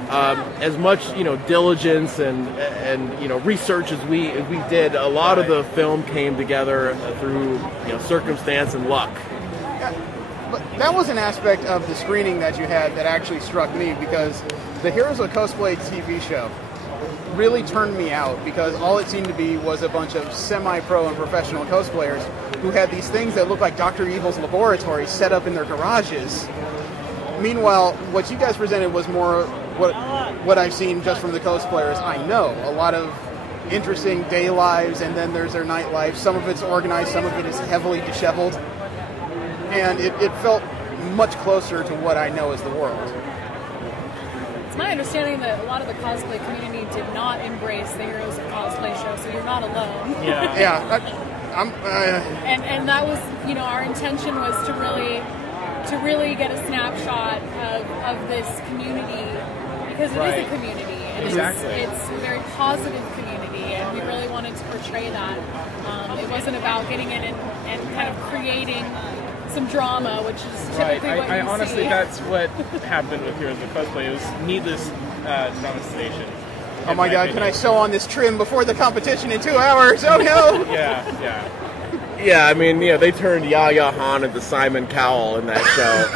as much diligence and research as we did, a lot of the film came together through circumstance and luck. But that was an aspect of the screening that you had that actually struck me, because the Heroes of Cosplay TV show really turned me out, because all it seemed to be was a bunch of semi-pro and professional cosplayers who had these things that looked like Dr. Evil's laboratory set up in their garages. Meanwhile, what you guys presented was more what I've seen just from the cosplayers I know. A lot of interesting day lives, and then there's their night life. Some of it's organized, some of it is heavily disheveled. And it felt much closer to what I know as the world. It's my understanding that a lot of the cosplay community did not embrace the Heroes of Cosplay show, so you're not alone. Yeah. And that was, our intention was to really get a snapshot of this community, because it is a community, and it's a very positive community, and we really wanted to portray that. It wasn't about getting in and kind of creating some drama, which is typically what you honestly, see. that's what happened with Heroes of Cosplay. It was needless dramatization. Oh my God, can I sew on this trim before the competition in 2 hours? Oh no! Yeah. Yeah, I mean, they turned Yaya Han into Simon Cowell in that show,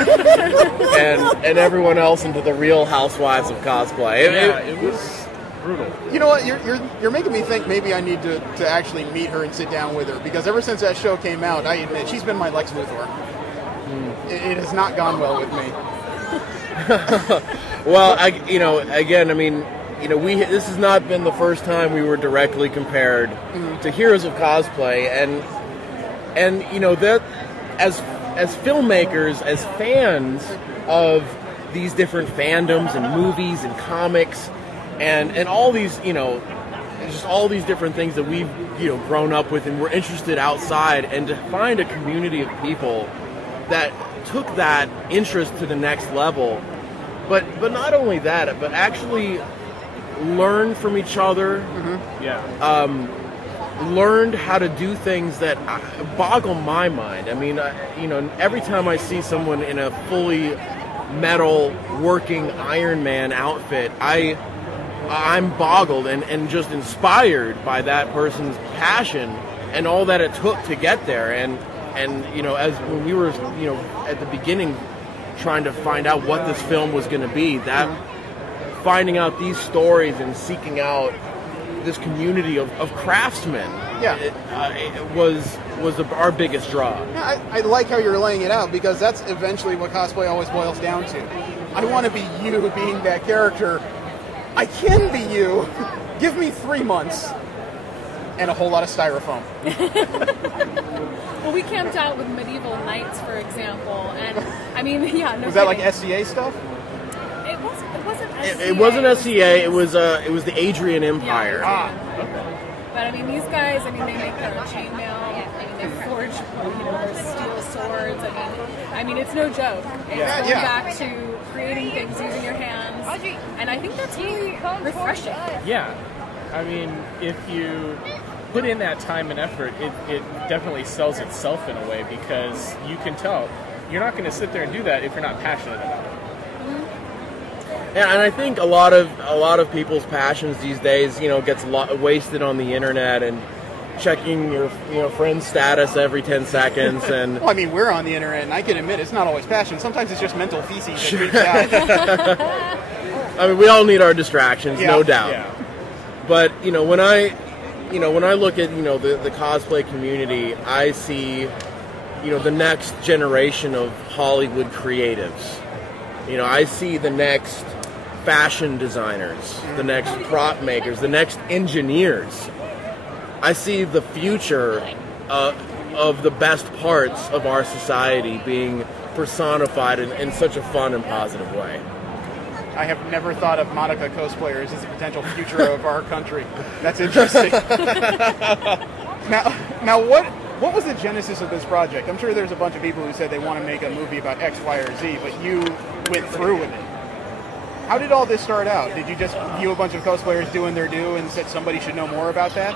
and everyone else into the Real Housewives of Cosplay. It was brutal. You know what? You're making me think maybe I need to actually meet her and sit down with her, because ever since that show came out, I admit she's been my Lex Luthor. It has not gone well with me. Well, this has not been the first time we were directly compared to Heroes of Cosplay, and that as filmmakers, as fans of these different fandoms and movies and comics, and all these, just all these different things that we've grown up with and we're interested outside, and to find a community of people that took that interest to the next level, but not only that, but actually learned from each other. Learned how to do things that boggle my mind. I mean, every time I see someone in a fully metal working Iron Man outfit, I'm boggled and just inspired by that person's passion and all that it took to get there. And as when we were at the beginning trying to find out what this film was going to be, that finding out these stories and seeking out this community of craftsmen, it was our biggest draw. Yeah, I like how you're laying it out, because that's eventually what cosplay always boils down to. I want to be you being that character. I can be you. Give me 3 months and a whole lot of styrofoam. Well, we camped out with medieval knights, for example, and I mean, no. Was that like SCA stuff? It wasn't SCA. It wasn't SCA. It was the Adrian Empire. But I mean, these guys, they make their chainmail. They forge, their steel swords. I mean, it's no joke. It's going back to creating things using your hands, and I think that's really refreshing. Yeah, I mean, if you put in that time and effort, it definitely sells itself in a way, because you can tell you're not going to sit there and do that if you're not passionate about it. Yeah, and I think a lot of people's passions these days, gets wasted on the internet and checking your friend's status every 10 seconds. And well, I mean, we're on the internet, and I can admit it's not always passion. Sometimes it's just mental feces that reach out. I mean, we all need our distractions, no doubt. Yeah. But when I look at the cosplay community, I see the next generation of Hollywood creatives. I see the next fashion designers, the next prop makers, the next engineers. I see the future of the best parts of our society being personified in such a fun and positive way. I have never thought of Monica cosplayers as a potential future of our country. That's interesting. Now, what was the genesis of this project? I'm sure there's a bunch of people who said they want to make a movie about X, Y, or Z, but you went through with it. How did all this start out? Did you just view a bunch of cosplayers doing their due and said somebody should know more about that?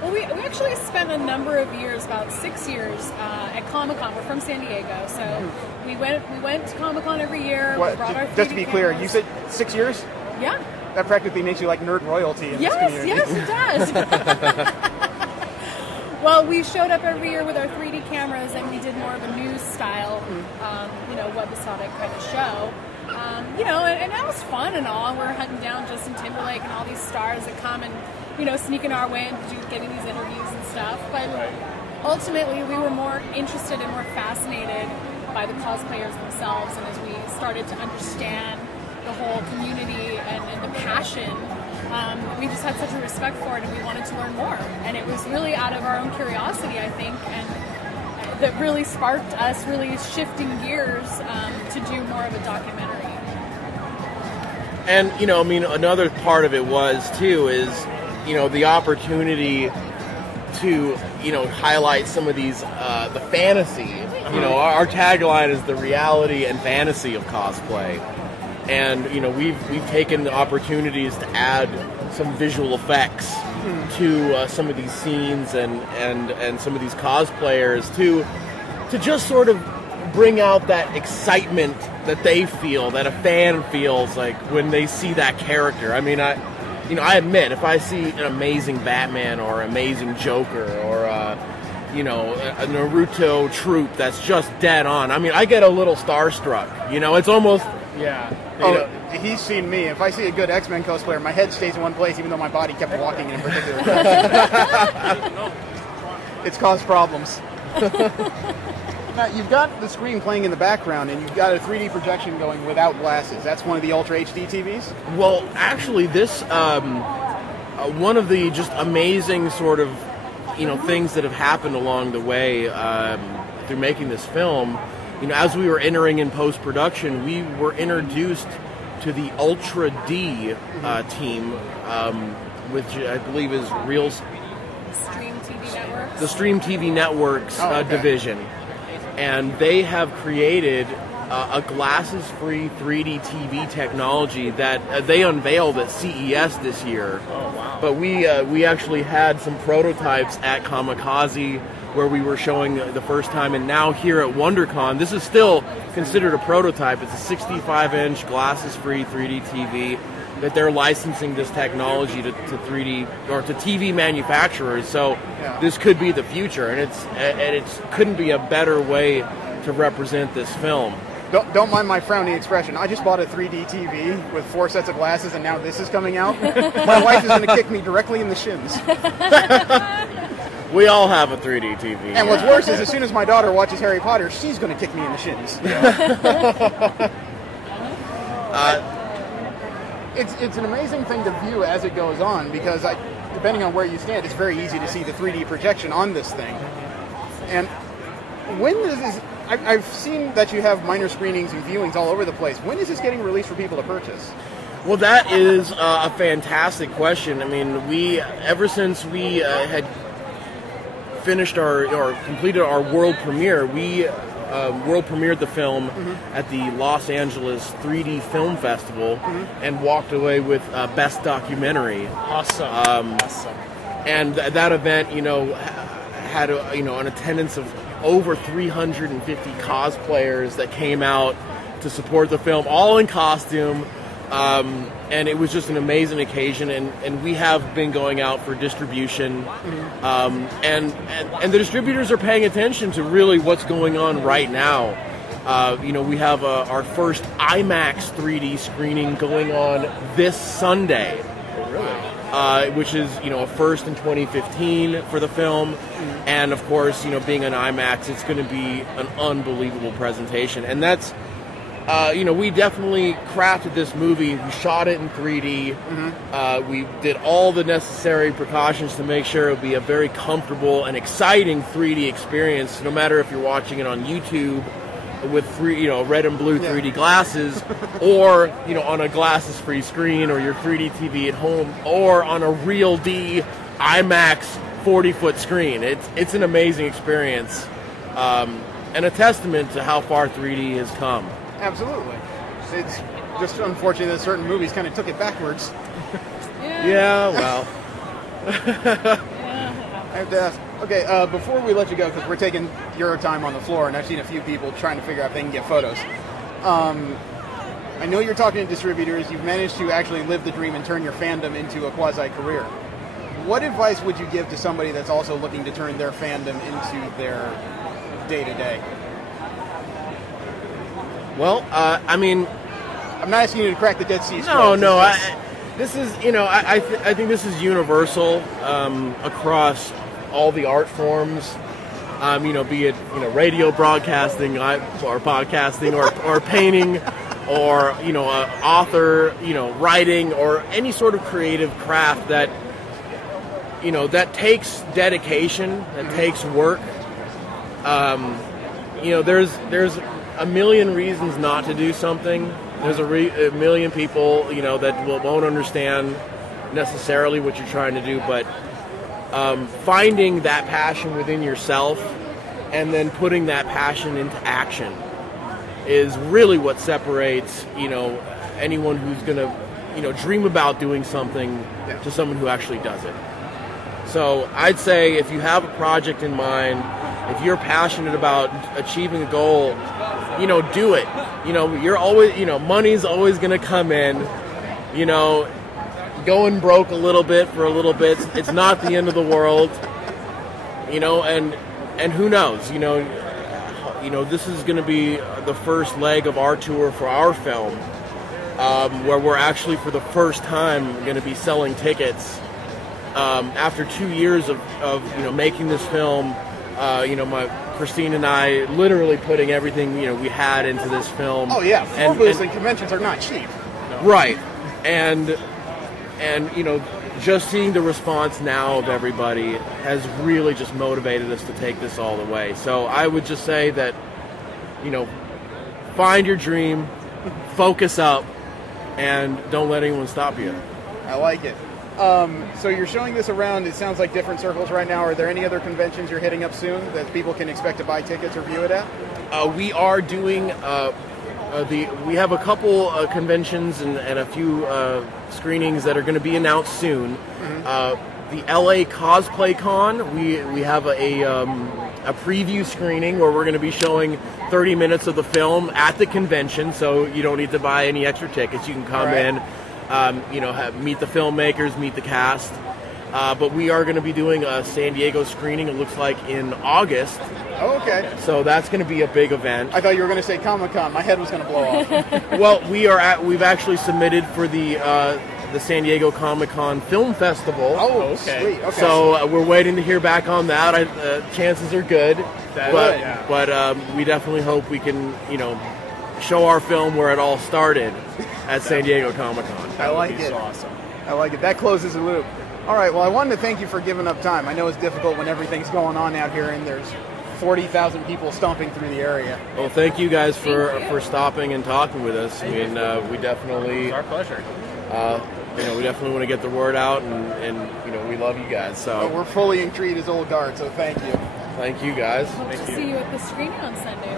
Well, we actually spent a number of years, about 6 years, at Comic-Con. We're from San Diego, so we went to Comic-Con every year. What, we brought our just to 3D be clear, cameras. you said 6 years? Yeah. That practically makes you like nerd royalty in this community. Yes, it does. Well, we showed up every year with our 3D cameras, and we did more of a news style, webisodic kind of show. And that was fun and all. We're hunting down Justin Timberlake and all these stars that come and, sneaking our way into getting these interviews and stuff. But ultimately, we were more interested and more fascinated by the cosplayers themselves. And as we started to understand the whole community and the passion, we just had such a respect for it, and we wanted to learn more. And it was really out of our own curiosity, I think, and that really sparked us really shifting gears to do more of a documentary. And, you know, I mean, another part of it was, too, is, you know, the opportunity to, you know, highlight some of these, the fantasy. You know, our tagline is the reality and fantasy of cosplay. And, you know, we've taken the opportunities to add some visual effects to some of these scenes and some of these cosplayers to just sort of bring out that excitement that they feel, that a fan feels like when they see that character. I mean, I admit, if I see an amazing Batman or amazing Joker or you know, a Naruto troupe that's just dead on, I mean, I get a little starstruck. You know, it's almost He's seen me. If I see a good X-Men cosplayer, my head stays in one place, even though my body kept walking in a particular direction. It's caused problems. Now, you've got the screen playing in the background, and you've got a 3D projection going without glasses. That's one of the Ultra HD TVs? Well, actually, this, one of the just amazing sort of, you know, things that have happened along the way through making this film, you know, as we were entering in post-production, we were introduced to the Ultra D team, which I believe is Stream TV Networks. The Stream TV Networks division. And they have created a glasses-free 3D TV technology that they unveiled at CES this year. Oh, wow. But we actually had some prototypes at Kamikaze where we were showing the first time, and now here at WonderCon, this is still considered a prototype. It's a 65-inch glasses-free 3D TV that they're licensing this technology to 3D or to TV manufacturers. So this could be the future, and it's couldn't be a better way to represent this film. Don't mind my frowny expression. I just bought a 3D TV with 4 sets of glasses, and now this is coming out. My wife is going to kick me directly in the shins. We all have a 3D TV. And what's worse is as soon as my daughter watches Harry Potter, she's going to kick me in the shins. It's an amazing thing to view as it goes on, because depending on where you stand, it's very easy to see the 3D projection on this thing. And when is this... I've seen that you have minor screenings and viewings all over the place. When is this getting released for people to purchase? Well, that is a fantastic question. I mean, ever since we had finished or completed our world premiere, we world premiered the film at the Los Angeles 3D Film Festival and walked away with Best Documentary. Awesome. And that event, you know, had an attendance of over 350 cosplayers that came out to support the film, all in costume. And it was just an amazing occasion, and we have been going out for distribution, and the distributors are paying attention to really what's going on right now. You know, we have our first IMAX 3D screening going on this Sunday, which is, you know, a first in 2015 for the film, and of course, you know, being an IMAX, it's going to be an unbelievable presentation, and that's. You know, we definitely crafted this movie. We shot it in 3D. We did all the necessary precautions to make sure it would be a very comfortable and exciting 3D experience, no matter if you're watching it on YouTube with red and blue 3D glasses, or, you know, on a glasses-free screen, or your 3D TV at home, or on a real D IMAX 40-foot screen. It's an amazing experience, and a testament to how far 3D has come. Absolutely. It's just unfortunate that certain movies kind of took it backwards. Yeah, well. I have to ask. Okay, before we let you go, because we're taking your time on the floor, and I've seen a few people trying to figure out if they can get photos. I know you're talking to distributors. You've managed to actually live the dream and turn your fandom into a quasi-career. What advice would you give to somebody that's also looking to turn their fandom into their day-to-day? Well, I mean, I'm not asking you to crack the Dead Sea No. Scrolls. This is, you know, I think this is universal across all the art forms. You know, be it, you know, radio broadcasting or podcasting or painting, or, you know, author, you know, writing, or any sort of creative craft that, you know, that takes dedication, that takes work. You know, there's a million reasons not to do something, There's a million people, that won't understand necessarily what you're trying to do, but finding that passion within yourself and then putting that passion into action is really what separates, anyone who's going to, dream about doing something to someone who actually does it. So I'd say if you have a project in mind, if you're passionate about achieving a goal, do it. You're always, money's always going to come in, going broke a little bit for a little bit. It's not the end of the world, and who knows, this is going to be the first leg of our tour for our film, where we're actually for the first time going to be selling tickets. After 2 years of making this film, Christine and I literally putting everything we had into this film. Oh yeah, film booths and conventions are not cheap. No. Right, and just seeing the response now of everybody has really just motivated us to take this all the way. So I would just say that find your dream, focus up, and don't let anyone stop you. I like it. So you're showing this around, it sounds like different circles right now. Are there any other conventions you're hitting up soon that people can expect to buy tickets or view it at? We are doing, we have a couple conventions and a few screenings that are going to be announced soon. Mm-hmm. The LA Cosplay Con, we have a preview screening where we're going to be showing 30 minutes of the film at the convention, so you don't need to buy any extra tickets. You can come in. Meet the filmmakers, meet the cast. But we are going to be doing a San Diego screening, it looks like, in August. Oh, okay. So that's going to be a big event. I thought you were going to say Comic-Con. My head was going to blow off. Well, we've actually submitted for the San Diego Comic-Con Film Festival. Oh, okay. Sweet. Okay. So we're waiting to hear back on that. Chances are good. But we definitely hope we can, show our film where it all started at San Diego Comic-Con. I like it. Awesome. I like it. That closes the loop. All right, well, I wanted to thank you for giving up time. I know it's difficult when everything's going on out here and there's 40,000 people stomping through the area. Well, thank you guys for stopping and talking with us. I mean, we definitely... It's our pleasure. We definitely want to get the word out, and we love you guys. So we're fully intrigued as old guard, so thank you. Thank you, guys. Hope to see you at the screening on Sunday.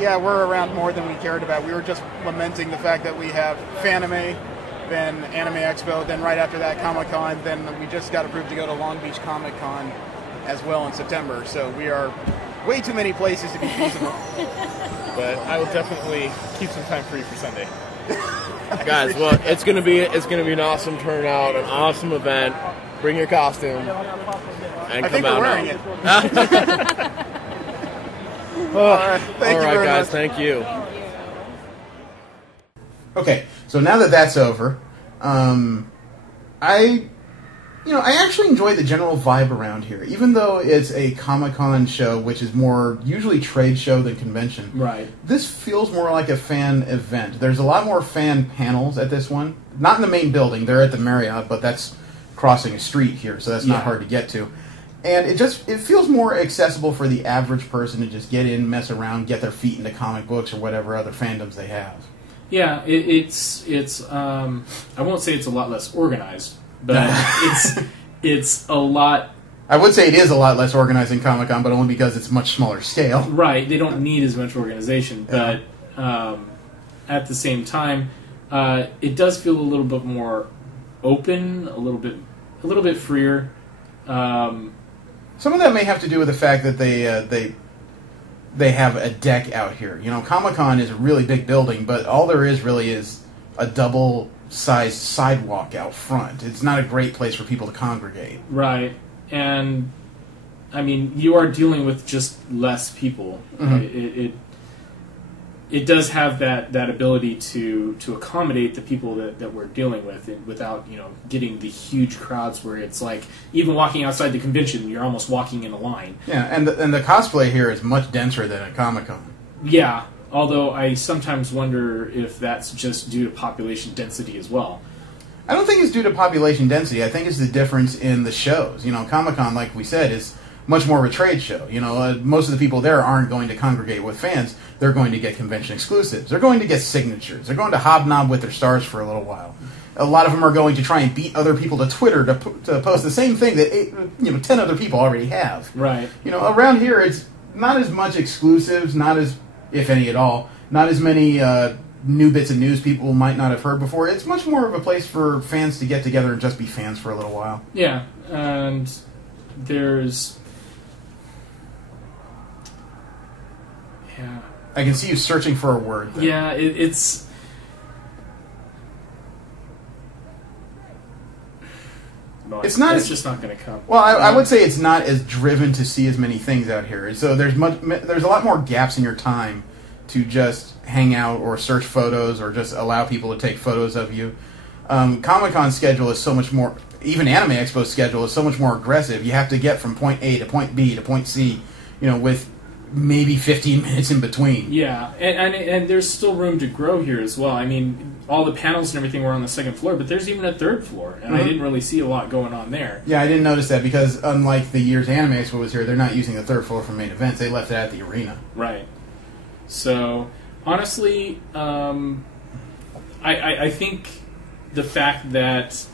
Yeah, we're around more than we cared about. We were just lamenting the fact that we have Fanime, then Anime Expo, then right after that Comic-Con, then we just got approved to go to Long Beach Comic-Con as well in September. So we are way too many places to be feasible. But I will definitely keep some time free for Sunday. Guys, well, it's gonna be an awesome turnout, an awesome event. Bring your costume and I come think out. We're wearing it. All right, thank you very guys, much. thank you. Okay, so now that that's over, I actually enjoy the general vibe around here, even though it's a Comic-Con show, which is more usually trade show than convention. Right. This feels more like a fan event. There's a lot more fan panels at this one. Not in the main building. They're at the Marriott, but that's crossing a street here, so that's not hard to get to. And it feels more accessible for the average person to just get in, mess around, get their feet into comic books or whatever other fandoms they have. Yeah, it's I won't say it's a lot less organized, but it's a lot. I would say it is a lot less organized than Comic-Con, but only because it's much smaller scale. Right, they don't need as much organization, but at the same time, it does feel a little bit more open, a little bit freer. Some of that may have to do with the fact that they have a deck out here. You know, Comic-Con is a really big building, but all there is really is a double-sized sidewalk out front. It's not a great place for people to congregate. Right, and I mean, you are dealing with just less people. Mm-hmm. It does have that ability to accommodate the people that we're dealing with without, getting the huge crowds where it's like, even walking outside the convention, you're almost walking in a line. Yeah, and the cosplay here is much denser than at Comic-Con. Yeah, although I sometimes wonder if that's just due to population density as well. I don't think it's due to population density. I think it's the difference in the shows. Comic-Con, like we said, is much more of a trade show. Most of the people there aren't going to congregate with fans. They're going to get convention exclusives. They're going to get signatures. They're going to hobnob with their stars for a little while. A lot of them are going to try and beat other people to Twitter to post the same thing that 10 other people already have. Right. Around here, it's not as much exclusives, not as, if any at all, not as many new bits of news people might not have heard before. It's much more of a place for fans to get together and just be fans for a little while. Yeah, and there's... Yeah. I can see you searching for a word there. Yeah, it's... No, it's not. It's just not going to come. Well, I would say it's not as driven to see as many things out here. So there's a lot more gaps in your time to just hang out or search photos or just allow people to take photos of you. Comic-Con's schedule is so much more. Even Anime Expo's schedule is so much more aggressive. You have to get from point A to point B to point C, with maybe 15 minutes in between. Yeah, and there's still room to grow here as well. I mean, all the panels and everything were on the second floor, but there's even a third floor, and I didn't really see a lot going on there. Yeah, I didn't notice that because unlike the years Anime Expo was here, they're not using the third floor for main events. They left it at the arena. Right. So, honestly, I think the fact that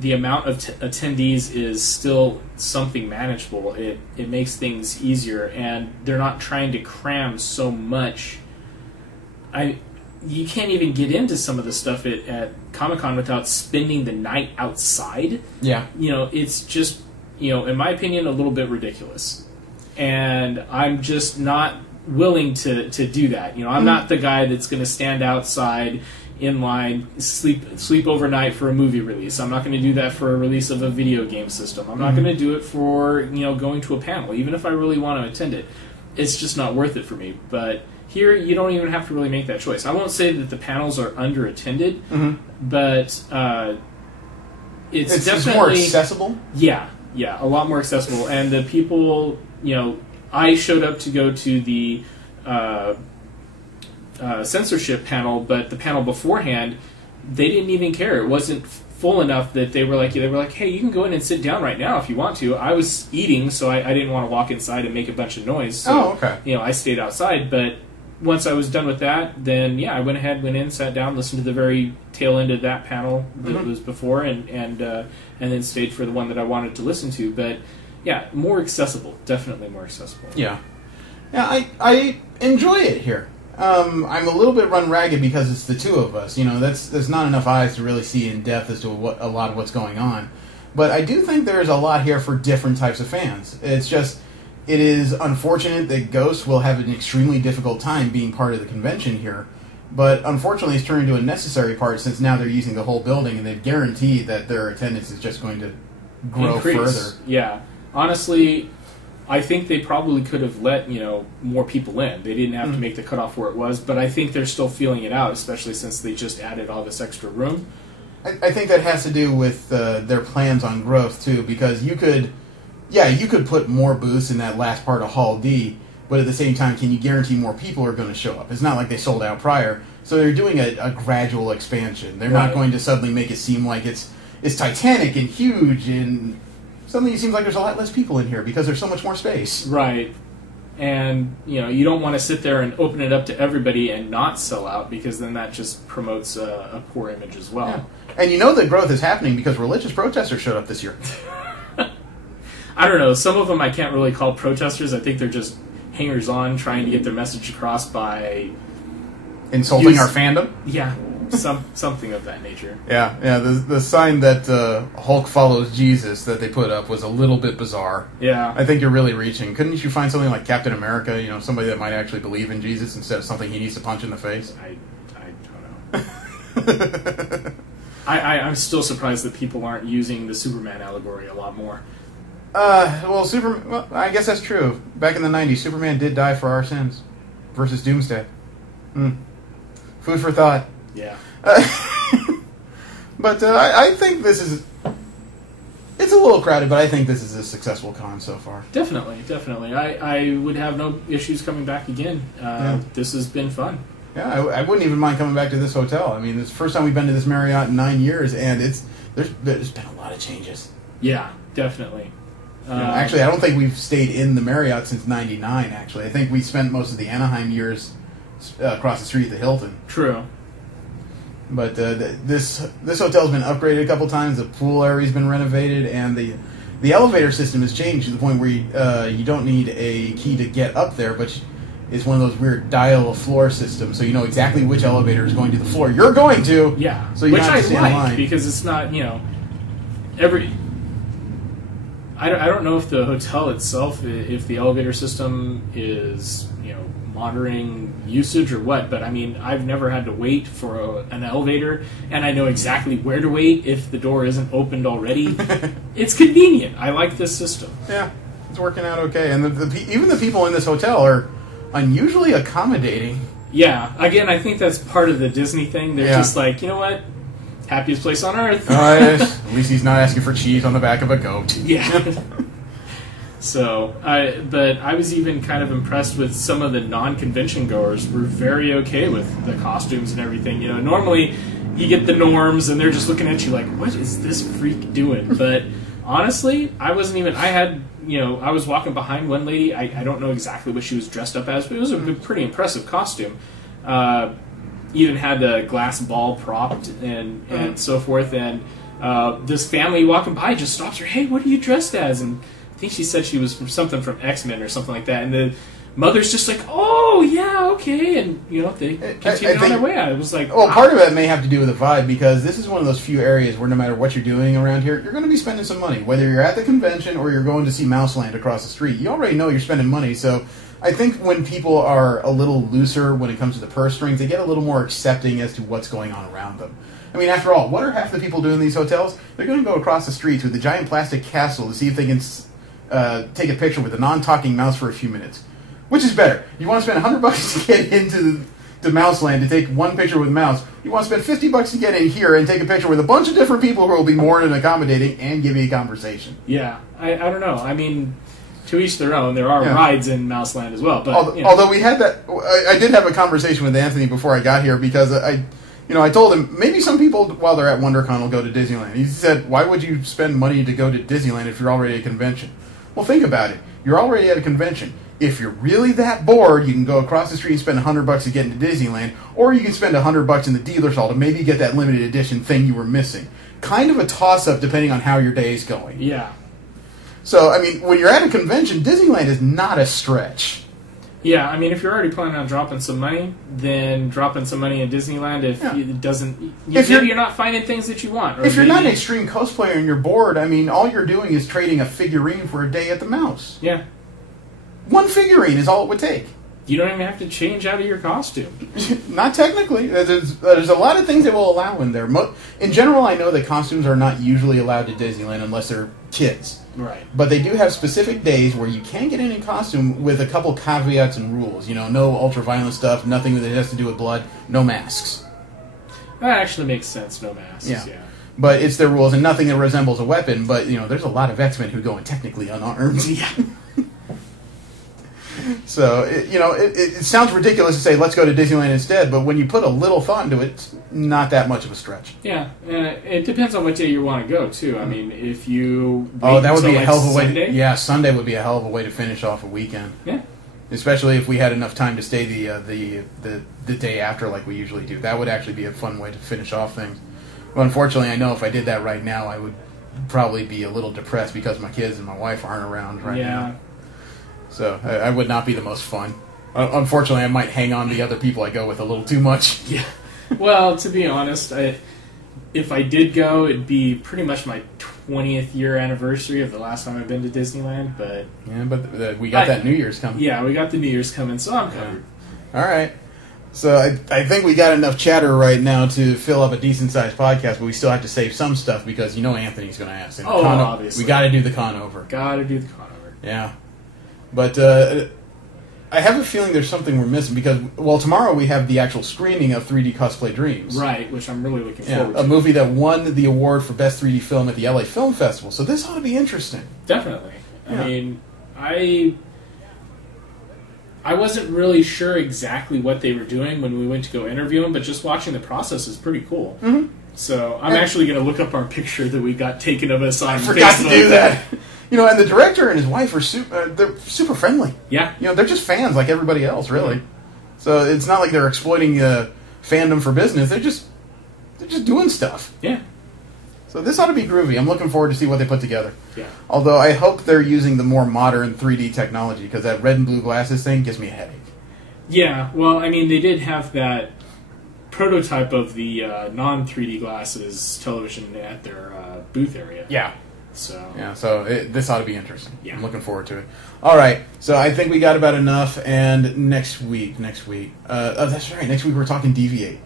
the amount of attendees is still something manageable. It makes things easier, and they're not trying to cram so much. You can't even get into some of the stuff at Comic-Con without spending the night outside. Yeah. It's just, in my opinion, a little bit ridiculous. And I'm just not willing to do that. I'm not the guy that's going to stand outside in line, sleep overnight for a movie release. I'm not going to do that for a release of a video game system. I'm not going to do it for, going to a panel, even if I really want to attend it. It's just not worth it for me. But here, you don't even have to really make that choice. I won't say that the panels are under-attended, but it's definitely... more accessible? Yeah, a lot more accessible. And the people, I showed up to go to the censorship panel, but the panel beforehand, they didn't even care. It wasn't full enough that they were like, hey, you can go in and sit down right now if you want to. I was eating, so I didn't want to walk inside and make a bunch of noise. So, okay. I stayed outside, but once I was done with that, then I went in, sat down, listened to the very tail end of that panel that was before, and then stayed for the one that I wanted to listen to. But yeah, more accessible, definitely more accessible. Yeah, I enjoy it here. I'm a little bit run ragged because it's the two of us. There's not enough eyes to really see in depth as to a lot of what's going on. But I do think there's a lot here for different types of fans. It is unfortunate that Ghost will have an extremely difficult time being part of the convention here. But unfortunately, it's turned into a necessary part since now they're using the whole building, and they've guaranteed that their attendance is just going to grow further. Yeah. Honestly, I think they probably could have let, more people in. They didn't have to make the cutoff where it was, but I think they're still feeling it out, especially since they just added all this extra room. I think that has to do with their plans on growth, too, because you could put more booths in that last part of Hall D, but at the same time, can you guarantee more people are going to show up? It's not like they sold out prior, so they're doing a gradual expansion. They're not going to suddenly make it seem like it's titanic and huge, and suddenly it seems like there's a lot less people in here because there's so much more space. Right. And, you don't want to sit there and open it up to everybody and not sell out, because then that just promotes a poor image as well. Yeah. And the growth is happening because religious protesters showed up this year. I don't know. Some of them I can't really call protesters. I think they're just hangers-on trying to get their message across by... insulting our fandom? Yeah, something of that nature. Yeah. The sign that Hulk follows Jesus that they put up was a little bit bizarre. Yeah. I think you're really reaching. Couldn't you find something like Captain America, somebody that might actually believe in Jesus instead of something he needs to punch in the face? I don't know. I'm still surprised that people aren't using the Superman allegory a lot more. Well, I guess that's true. Back in the 90s, Superman did die for our sins. Versus Doomsday. Food for thought. Yeah. But I think this is... It's a little crowded, but I think this is a successful con so far. Definitely. I would have no issues coming back again. This has been fun. Yeah, I wouldn't even mind coming back to this hotel. I mean, it's the first time we've been to this Marriott in 9 years, and there's been a lot of changes. Yeah, definitely. Actually, I don't think we've stayed in the Marriott since '99. Actually, I think we spent most of the Anaheim years across the street at the Hilton. True. But this hotel's been upgraded a couple times. The pool area's been renovated, and the elevator system has changed to the point where you don't need a key to get up there, but it's one of those weird dial-a-floor systems, so you know exactly which elevator is going to the floor you're going to. Yeah, so you which don't have I to stand in like line. because it's not I don't know if the hotel itself, if the elevator system is monitoring usage or what, but I mean, I've never had to wait for an elevator, and I know exactly where to wait if the door isn't opened already. It's convenient. I like this system. Yeah, it's working out okay, and even the people in this hotel are unusually accommodating. Yeah, again, I think that's part of the Disney thing. They're just like, you know what? Happiest place on earth. At least he's not asking for cheese on the back of a goat. Yeah. So, but I was even kind of impressed with some of the non-convention goers were very okay with the costumes and everything. Normally you get the norms and they're just looking at you like, what is this freak doing? But honestly, I wasn't even, I was walking behind one lady. I don't know exactly what she was dressed up as, but it was a pretty impressive costume. Even had the glass ball propped and so forth. And this family walking by just stops her. Hey, what are you dressed as? And I think she said she was from something from X-Men or something like that. And the mother's just like, oh, yeah, okay. And, they continue on their way out. It was like... Well, part of that may have to do with the vibe, because this is one of those few areas where no matter what you're doing around here, you're going to be spending some money. Whether you're at the convention or you're going to see Mouseland across the street, you already know you're spending money. So I think when people are a little looser when it comes to the purse strings, they get a little more accepting as to what's going on around them. I mean, after all, what are half the people doing in these hotels? They're going to go across the street to the giant plastic castle to see if they can take a picture with a non-talking mouse for a few minutes. Which is better? You want to spend $100 to get into the Mouseland to take one picture with Mouse. You want to spend $50 to get in here and take a picture with a bunch of different people who will be more than accommodating and give you a conversation. Yeah, I don't know. I mean, to each their own. There are rides in Mouseland as well. But although we had that, I did have a conversation with Anthony before I got here, because I told him maybe some people while they're at WonderCon will go to Disneyland. He said, "Why would you spend money to go to Disneyland if you're already at a convention?" Well, think about it. You're already at a convention. If you're really that bored, you can go across the street and spend $100 to get into Disneyland, or you can spend $100 in the dealer's hall to maybe get that limited edition thing you were missing. Kind of a toss-up depending on how your day is going. Yeah. So, I mean, when you're at a convention, Disneyland is not a stretch. Yeah, I mean, if you're already planning on dropping some money, then dropping some money in Disneyland it doesn't... Maybe you're not finding things that you want. Or if you're not an extreme cosplayer and you're bored, I mean, all you're doing is trading a figurine for a day at the Mouse. Yeah. One figurine is all it would take. You don't even have to change out of your costume. Not technically. There's a lot of things they will allow in there. In general, I know that costumes are not usually allowed to Disneyland unless they're kids. Right. But they do have specific days where you can get in costume with a couple caveats and rules. No ultra-violent stuff, nothing that has to do with blood, no masks. That actually makes sense, no masks. Yeah. But it's their rules, and nothing that resembles a weapon. But, there's a lot of X-Men who go in technically unarmed. Yeah. So, it sounds ridiculous to say, let's go to Disneyland instead, but when you put a little thought into it, it's not that much of a stretch. Yeah, it depends on what day you want to go, too. I mean, if you that would be a hell of a way. Sunday? Sunday would be a hell of a way to finish off a weekend. Yeah. Especially if we had enough time to stay the day after like we usually do. That would actually be a fun way to finish off things. But unfortunately, I know if I did that right now, I would probably be a little depressed because my kids and my wife aren't around right now. So I would not be the most fun. Unfortunately, I might hang on to the other people I go with a little too much. Yeah. Well, to be honest, if I did go, it'd be pretty much my 20th year anniversary of the last time I've been to Disneyland. But we got that New Year's coming. Yeah, we got the New Year's coming, so I'm covered. All right. So I think we got enough chatter right now to fill up a decent-sized podcast, but we still have to save some stuff because Anthony's going to ask. Obviously. We got to do the con over. Yeah. But I have a feeling there's something we're missing because, tomorrow we have the actual screening of 3D Cosplay Dreams. Right, which I'm really looking forward to. A movie that won the award for Best 3D Film at the LA Film Festival. So this ought to be interesting. Definitely. I mean, I wasn't really sure exactly what they were doing when we went to go interview them, but just watching the process is pretty cool. Mm-hmm. So I'm actually going to look up our picture that we got taken of us on Facebook. I forgot to do that. And the director and his wife are they're super friendly. Yeah. They're just fans like everybody else, really. So it's not like they're exploiting fandom for business. They're just doing stuff. Yeah. So this ought to be groovy. I'm looking forward to see what they put together. Yeah. Although I hope they're using the more modern 3D technology, because that red and blue glasses thing gives me a headache. Yeah, well, I mean, they did have that prototype of the non-3D glasses television at their booth area. Yeah. So This ought to be interesting. Yeah. I'm looking forward to it. All right, so I think we got about enough, and next week, that's right, next week we're talking Deviate.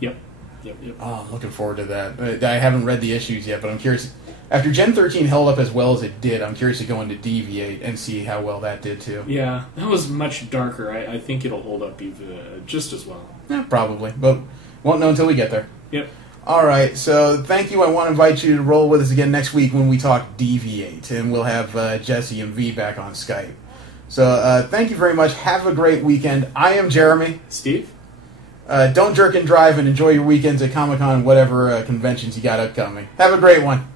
Yep. Oh, I'm looking forward to that. I haven't read the issues yet, but I'm curious. After Gen 13 held up as well as it did, I'm curious to go into Deviate and see how well that did, too. Yeah, that was much darker. I think it'll hold up just as well. Yeah, probably, but won't know until we get there. Yep. All right, so thank you. I want to invite you to roll with us again next week when we talk Deviate, and we'll have Jesse and V back on Skype. So thank you very much. Have a great weekend. I am Jeremy. Steve? Don't jerk and drive, and enjoy your weekends at Comic-Con and whatever conventions you got upcoming. Have a great one.